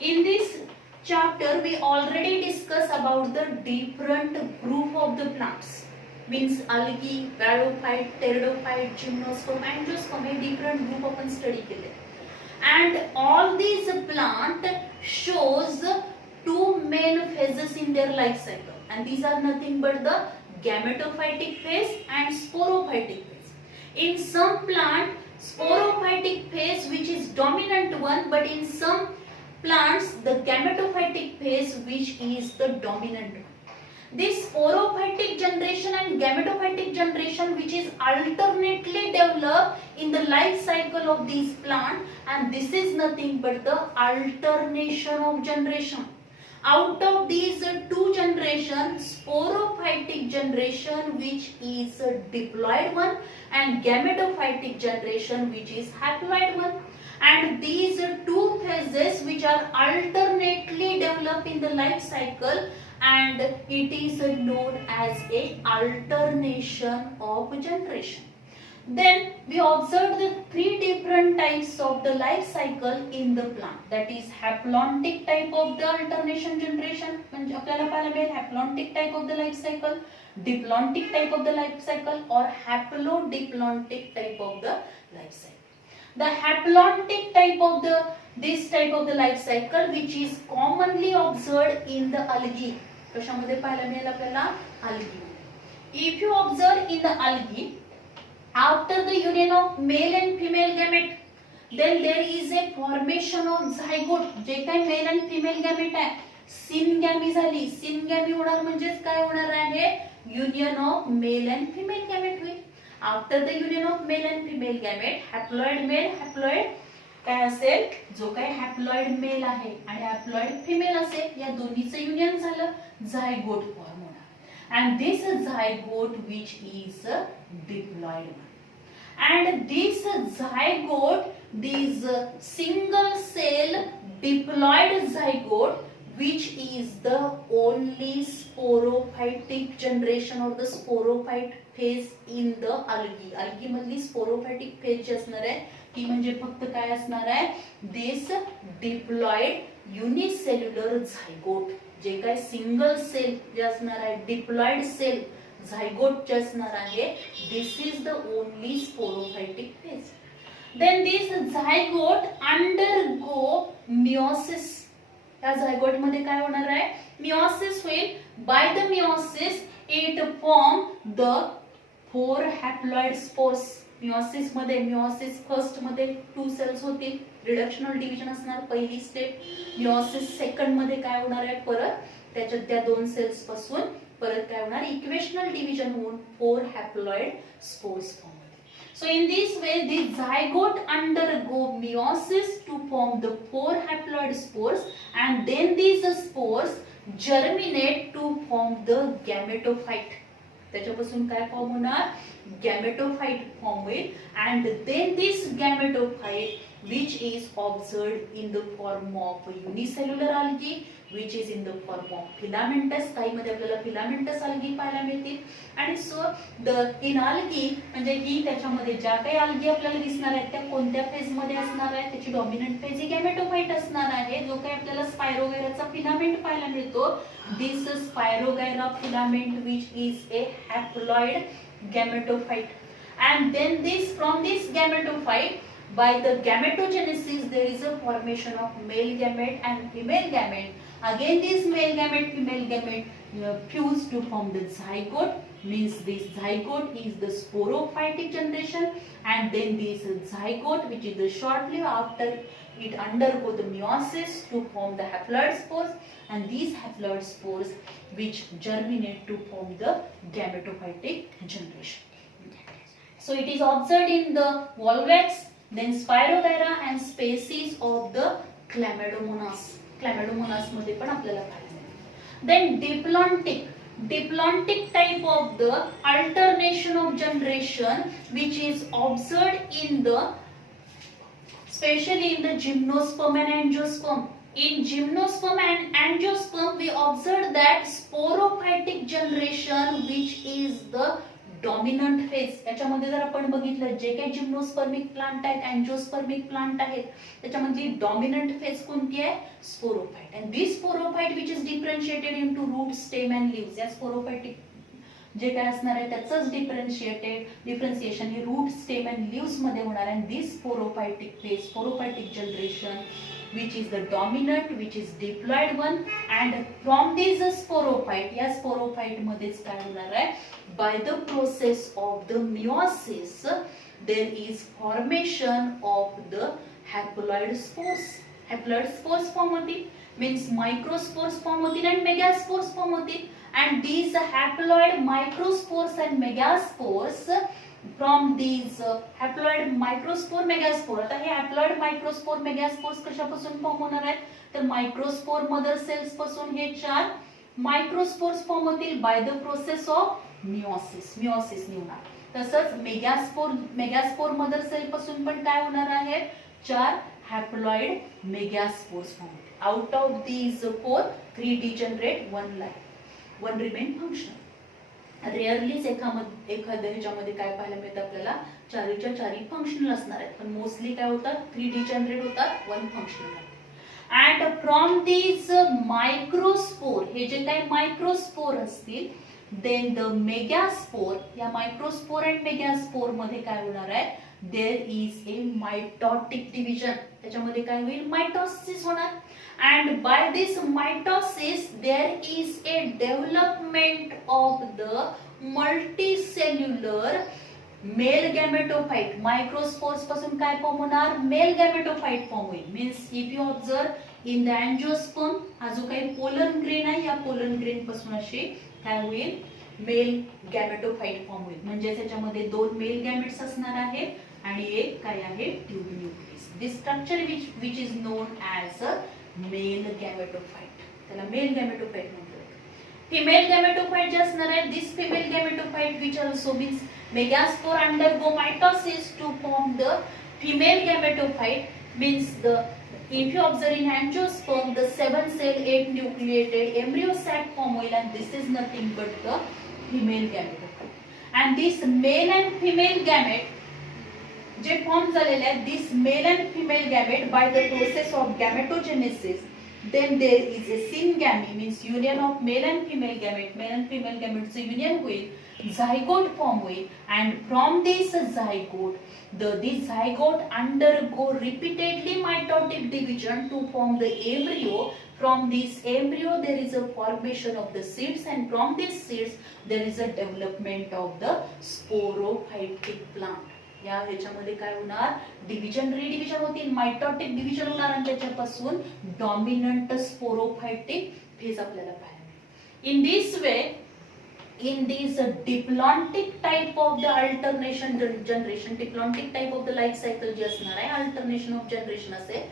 In this chapter we already discuss about the different group of the plants, means algae, bryophyte, pteridophyte, gymnosperm, angiosperm, hey different group आपण study केले. And all these plant shows two main phases in their life cycle, and these are nothing but the gametophytic phase and sporophytic phase. In some plant, sporophytic phase which is dominant one, but in some plants the gametophytic phase which is the dominant one. This sporophytic generation and gametophytic generation which is alternately developed in the life cycle of these plants, and this is nothing but the alternation of generation. Out of these two generations, sporophytic generation which is a diploid one and gametophytic generation which is haploid one, and these two phases which are alternately developed in the life cycle, and it is known as a alternation of generation. Then we observed the three different types of the life cycle in the plant. That is haplontic type of the alternation generation, म्हणजे आपल्याला पाहायला मिळेल haplontic type of the life cycle, diplontic type of the life cycle or haplodiplontic type of the life cycle. The haplontic type of this type of the life cycle which is commonly observed in the algae. कशामध्ये पाहायला मिळेल आपल्याला? algae. If you observe in the algae, after the union of male and female gamete, then there is a formation of zygote. जे काही mail आणि female gamete आहे, सिनगॅमी झाली. सिनगॅमी होणार म्हणजेच काय होणार आहे? Union of male and female gamete होईल. After the union of male and female gamete, haploid male, haploid काय असेल? जो काही हॅप्लॉइड मेल आहे आणि हॅप्लॉइड फिमेल असेल, या दोन्हीचं युनियन झालं, झायगोट फॉर्म होणार. And this zygote which is diploid one. And this zygote, this single cell diploid zygote, which is the only sporophytic generation or the sporophyte phase in the algae. algae मधली sporophytic phase जी असणार आहे ती म्हणजे फक्त काय असणार आहे? this diploid unicellular zygote. जे काय सिंगल सेल जे असणार आहे, डिप्लॉइड सेल झायगोट जे असणार आहे, this is the only sporophytic phase. Then this zygote undergo meiosis. या झायगोट मध्ये काय होणार आहे? मियोसिस होईल. By the meiosis it form the 4 haploid spores. Meiosis मध्ये, मियोसिस फर्स्ट मध्ये 2 सेल्स होतील, रिडक्शनल डिव्हिजन असणार पहिली स्टेप. मियोसिस सेकंड मध्ये काय होणार आहे? परत त्याच्यात त्या 2 सेल्स पासून परत काय होणार? इक्वेशनल डिव्हिजन होऊन 4 हॅप्लॉइड स्पोर्स फॉर्म होतील. So in this way the zygote undergo meiosis to form the 4 haploid spores and then these spores germinate to form the gametophyte. त्याच्यापासून काय फॉर्म होणार? गॅमेटोफाइट फॉर्म होईल. And then this gametophyte which is observed in the form of unicellular algae, which is in the form of filamentous. काही मध्ये आपल्याला filamentous algae पाहायला मिळतील. आणि सो इन algae म्हणजे ही त्याच्यामध्ये ज्या काही algae आपल्याला दिसणार आहेत त्या कोणत्या फेज मध्ये असणार आहे? त्याची डॉमिनंट फेज ही गॅमेटोफाइट असणार आहे. जो काही आपल्याला स्पायरोगैराचा फिलामेंट पाहायला मिळतो, this spirogyra filament which is a haploid gametophyte. And then from this gametophyte, by the gametogenesis there is a formation of male gamete and female gamete. Again this male gamete, female gamete fuse to form the zygote. Means this zygote is the sporophytic generation, and then this zygote which is the shortly after it undergo the meiosis to form the haploid spores, and these haploid spores which germinate to form the gametophytic generation. So it is observed in the volvax, then Spirogyra and species of the Chlamydomonas. Chlamydomonas मध्ये पण आपल्याला पाहायला मिळेल. Then diplontic. Diplontic type of the alternation of generation which is observed in the, especially in the gymnosperm and angiosperm. In gymnosperm and angiosperm we observed that sporophytic generation which is the dominant phase. याच्यामध्ये जर आपण बघितलं जे काही जिम्नोस्पर्मिक plant आहेत, अँजिओस्पर्मिक plant आहेत, त्याच्यामधली dominant phase कोणती आहे? Sporophyte. And this sporophyte which is differentiated into root, stem and leaves. या स्पोरोफाइटिक जे काय असणार आहे त्याचंच डिफरन्शिएशन हे रूट, स्टेम अँड लीव्स मध्ये होणार आहे. This sporophytic phase, sporophytic generation which is the dominant, which is diploid one, and from this sporophyte, या sporophyte मध्येच काय होणार आहे? By the process of the meiosis there is formation of the haploid spores. Haploid spores form होतील, means microspores form होतील and megaspores form होतील. And these haploid microspores and megaspores, from these haploid microspore megaspore. आता हे haploid microspore megaspores कशापासून form होणार आहेत? तर microspore mother cells पासून हे 4 मायक्रोस्पोर्स form होतील by the process of meiosis. Meiosis होणार. तसंच मेगास्पोर मदर सेल पासून पण काय होणार आहे? 4 हॅप्लॉइड मेगास्पोर्स फॉर्म होतील. Out of these 4, 3 degenerate, 1 live, 1 remain functional. रेअरलीच एखाद्या ह्याच्यामध्ये काय पाहायला मिळतं आपल्याला, चारीच्या चारी फंक्शनल असणार आहेत, पण मोस्टली काय होतात, 3 डिजनरेट होतात, 1 functional. And from these microspore, हे जे काही मायक्रोस्पोर असतील, देन द मेगास्पोर, या मायक्रोस्पोर अँड मेगास्पोर मध्ये काय होणार आहे, there is a mitotic division, त्याच्यामध्ये काय होईल, मायटॉसिस होणार. And by this mitosis there is a development of the multicellular male gametophyte. Microspores पासून काय फॉर्म होणार, मेल गॅमेटोफाइट फॉर्म होईल. Means if you observe in the angiosperm, हा जो काही पोलन ग्रेन आहे, या पोलन ग्रेन पासून असे काय होईल, मेल गॅमेटोफाइट फॉर्म होईल. म्हणजे त्याच्यामध्ये 2 मेल गॅमेट्स असणार आहे आणि एक काय आहे, tube nucleus. This structure which is known as a male gametophyte, त्याला मेल गॅमेटोफाइट म्हणतात. फिमेल गॅमेटोफाइट जे असणार आहे, this female gametophyte which also means megaspore undergo mitosis to form the female gametophyte. Means the, if you observe in angiosperm, the 7 cell 8 nucleated embryo sac form will, and this is nothing but the female gametophyte. And this male and female gamete J form झालेले आहेत, this male and female gamete by the process of gametogenesis, then there is a syngamy, means union of male and female gamete, male and female gamete चे union होईल, zygote form होईल. And from this zygote, this zygote undergo repeatedly mitotic division to form the embryo. From this embryo there is a formation of the seeds, and from these seeds there is a development of the sporophytic plant. या ह्याच्यामध्ये काय होणार, division रिडिव्हिजन होतील, mitotic division होणार आणि त्याच्यापासून dominant स्पोरोफायटिक phase आपल्याला पाहायला मिळेल. इन this way, in this diplontic type of the alternation generation, diplontic type of the life cycle जे असणार आहे, alternation of generation असेल,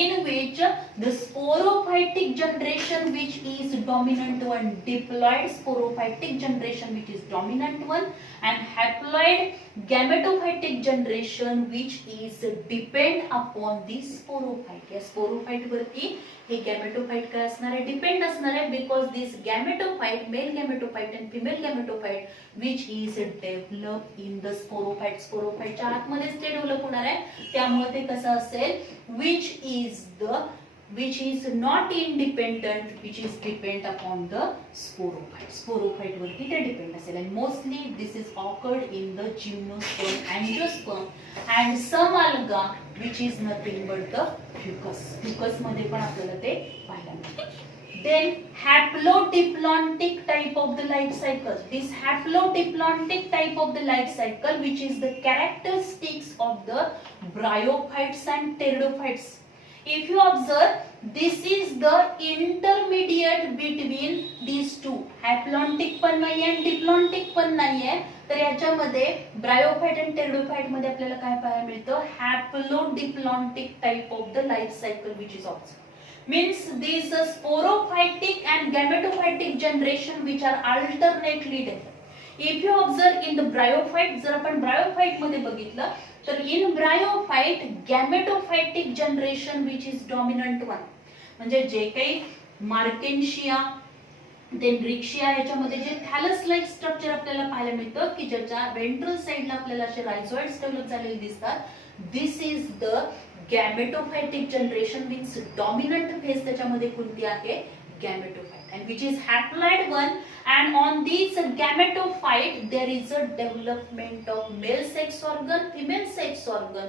in which the sporophytic generation which is dominant one, diploid sporophytic generation which is dominant one, and haploid gametophytic generation which is depend upon the sporophyte. या sporophyte वरती हे गॅमेटोफाइट काय असणार आहे, depend असणार आहे, because this gametophyte, male gametophyte and female gametophyte which is develop in the sporophyte, स्पोरोफाइटच्या आतमध्येच ते डेव्हलप होणार आहे. त्यामुळे ते कसं असेल, which is not independent, which is depend upon the sporophyte, sporophyte वरती ते डिपेंड असेल. and mostly this is occurred in the gymnosperm, angiosperm and some alga which is nothing but the fucus. fucus मध्ये पण आपल्याला ते पाहायला मिळतं. Then haplodiplontic type of the life cycle, this haplodiplontic type of the life cycle which is the characteristics of the bryophytes and pteridophytes. If you observe, this is the intermediate between these two. Haplontic पण नाही आहे, diplontic पण नाही आहे, तर याच्यामध्ये bryophyte आणि pteridophyte मध्ये आपल्याला काय पाहायला मिळतं, haplodiplontic type of the life cycle which is observed. Means these sporophytic and gametophytic generation which are alternately developed. If you observe in the bryophyte, जर आपण ब्रायोफाइट मध्ये बघितलं तर in bryophyte gametophytic generation which is dominant one, म्हणजे जे काही मार्केन्शिया then रिक्शिया याच्यामध्ये जे थॅलस like structure आपल्याला पाहायला मिळतं की ज्याच्या वेंट्रल साइडला आपल्याला असे रायझॉइड्स डेव्हलप झालेले दिसतात, this is the gametophytic generation. Means dominant phase त्याच्यामध्ये कोणती आहे, gametophyte, and which is haploid one, and on these gametophyte there is a development of male sex organ, female sex organ.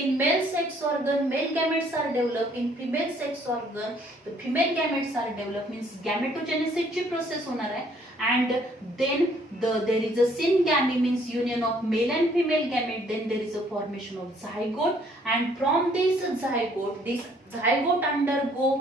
In male sex organ male gametes are developed, in female sex organ the female gametes are developed. Means gametogenesis ची process होणार आहे. And then there is a syngamy, means union of male and female gamete. Then there is a formation of zygote, and from this zygote undergo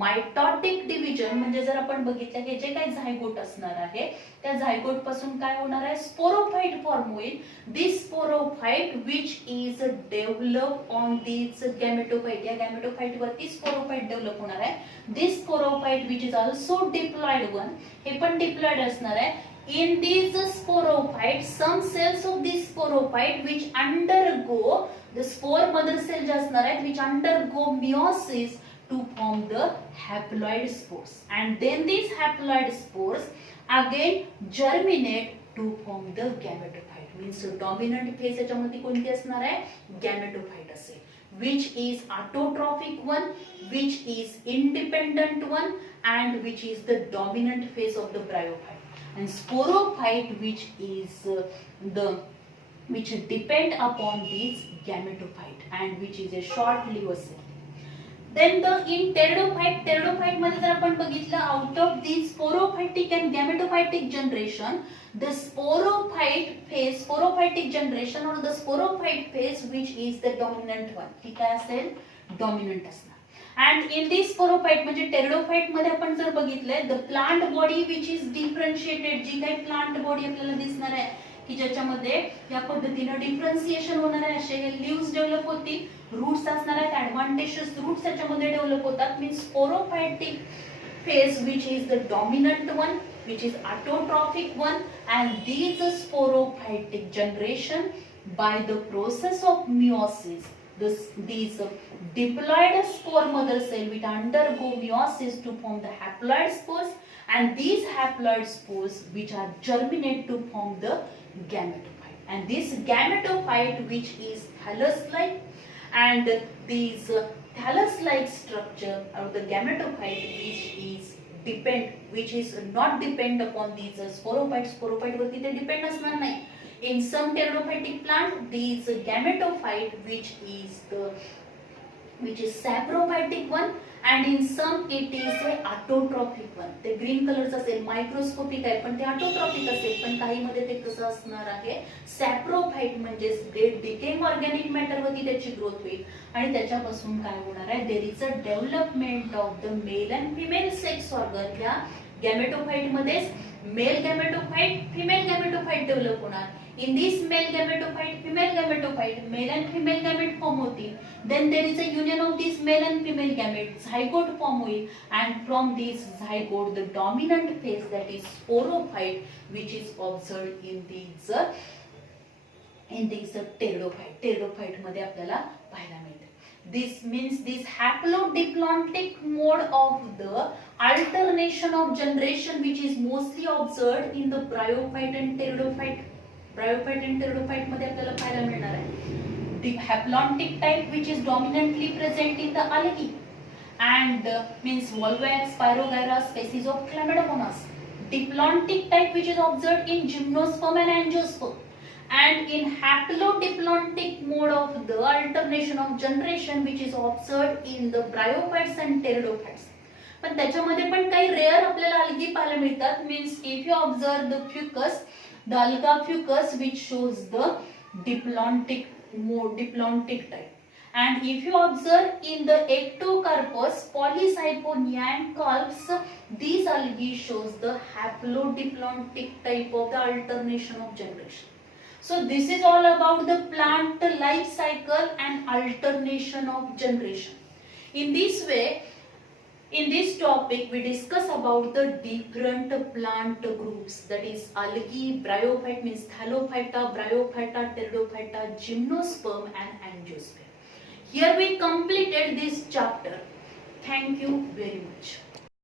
mitotic division. म्हणजे जर आपण बघितलं की जे काही zygote असणार आहे त्या झायगोट पासून काय होणार आहे, स्पोरोफाइट फॉर्म होईल. This sporophyte which is develop on this gametophyte, या गॅमेटोफाइट वरती स्पोरोफाइट डेव्हलप होणार आहे. This sporophyte which is also diploid one, हे पण डिप्लॉइड असणार आहे. In these sporophyte, some cells of this sporophyte which undergo the spore mother cell जे असणार आहेत which undergo meiosis to form the haploid spores, and then these haploid spores again germinate to form the gametophyte. Means dominant phase याच्यामध्ये कोणती असणार आहे? Gametophyte असेल. Which is autotrophic one, which is independent one, and which is the dominant phase of the bryophyte. And sporophyte, which depend upon this gametophyte and which is a short-lived cell. Then in pteridophyte मध्ये जर आपण बघितलं, out of these sporophytic and gametophytic generation, the sporophytic generation or the sporophyte phase which is the dominant one, ती काय असेल? Dominant असणार. And in this sporophyte म्हणजे pteridophyte मध्ये आपण जर बघितलंय, the plant body which is differentiated, जी काही plant body आपल्याला दिसणार आहे की ज्याच्यामध्ये या पद्धतीने डिफरन्सिएशन होणार आहे, असे हे लीव्स डेव्हलप होतील, रूट्स असणार आहेत, ऍडव्हान्टेजेस रूट्स याच्यामध्ये डेव्हलप होतात. Means sporophytic phase which is the dominant one, which is autotrophic one, and these sporophytic generation by the process of meiosis, these diploid spore mother cell which undergo meiosis to form the haploid spores, and these haploid spores which are germinate to form the gametophyte. And this gametophyte which is thallus-like, and these thallus-like structure or the gametophyte which is not depend upon these sporophyte वरती ते depend असणार नाही. In some pteridophytic plant, these gametophyte which is saprophytic one, and in some it is a autotrophic one. ते green कलरचं असेल, microscopic आहे पण ते ऑटोट्रॉपिक असेल, पण काही मध्ये ते कसं असणार आहे? सॅप्रोफाइट म्हणजे डिकेइंग ऑर्गॅनिक मॅटर वरती त्याची ग्रोथ होईल आणि त्याच्यापासून काय होणार आहे? There is a development of the male and female sex organ. त्या गॅमेटोफाइट मध्ये male gametophyte, female gametophyte develop होणार. In this male gametophyte, female gametophyte, male and female gamete form होतील. Then there is a union of these male and female gametes, zygote form होईल, and from this zygote the dominant phase, that is sporophyte, which is observed in these pteridophyte मध्ये आपल्याला पाहायला मिळते. This means this haplodiplontic mode of the alternation of generation which is mostly observed in the bryophyte and pteridophyte. Bryophyte and pteridophyte मध्ये आपल्याला पाहायला मिळणार आहे. The haplontic type which is dominantly present in the algae and means Volvox, Spirogyra, species of Chlamydomonas. Diplontic type which is observed in Gymnosperm and Angiosperm. And in haplodiplontic mode of the alternation of generation which is observed in the bryophytes and pteridophytes. पण त्याच्यामध्ये पण काही rare आपल्याला algae पाहायला मिळतात. Means if you observe the fucus, the alga fucus which shows the diplontic type, and if you observe in the ectocarpus, Polycyponia and carps, these algae shows the haplodiplontic type of the alternation of generation. So this is all about the plant life cycle and alternation of generation. In this way, in this topic we discuss about the different plant groups, that is algae, bryophyte means thallophyta, bryophyta, pteridophyta, gymnosperm and angiosperm. Here we completed this chapter. Thank you very much.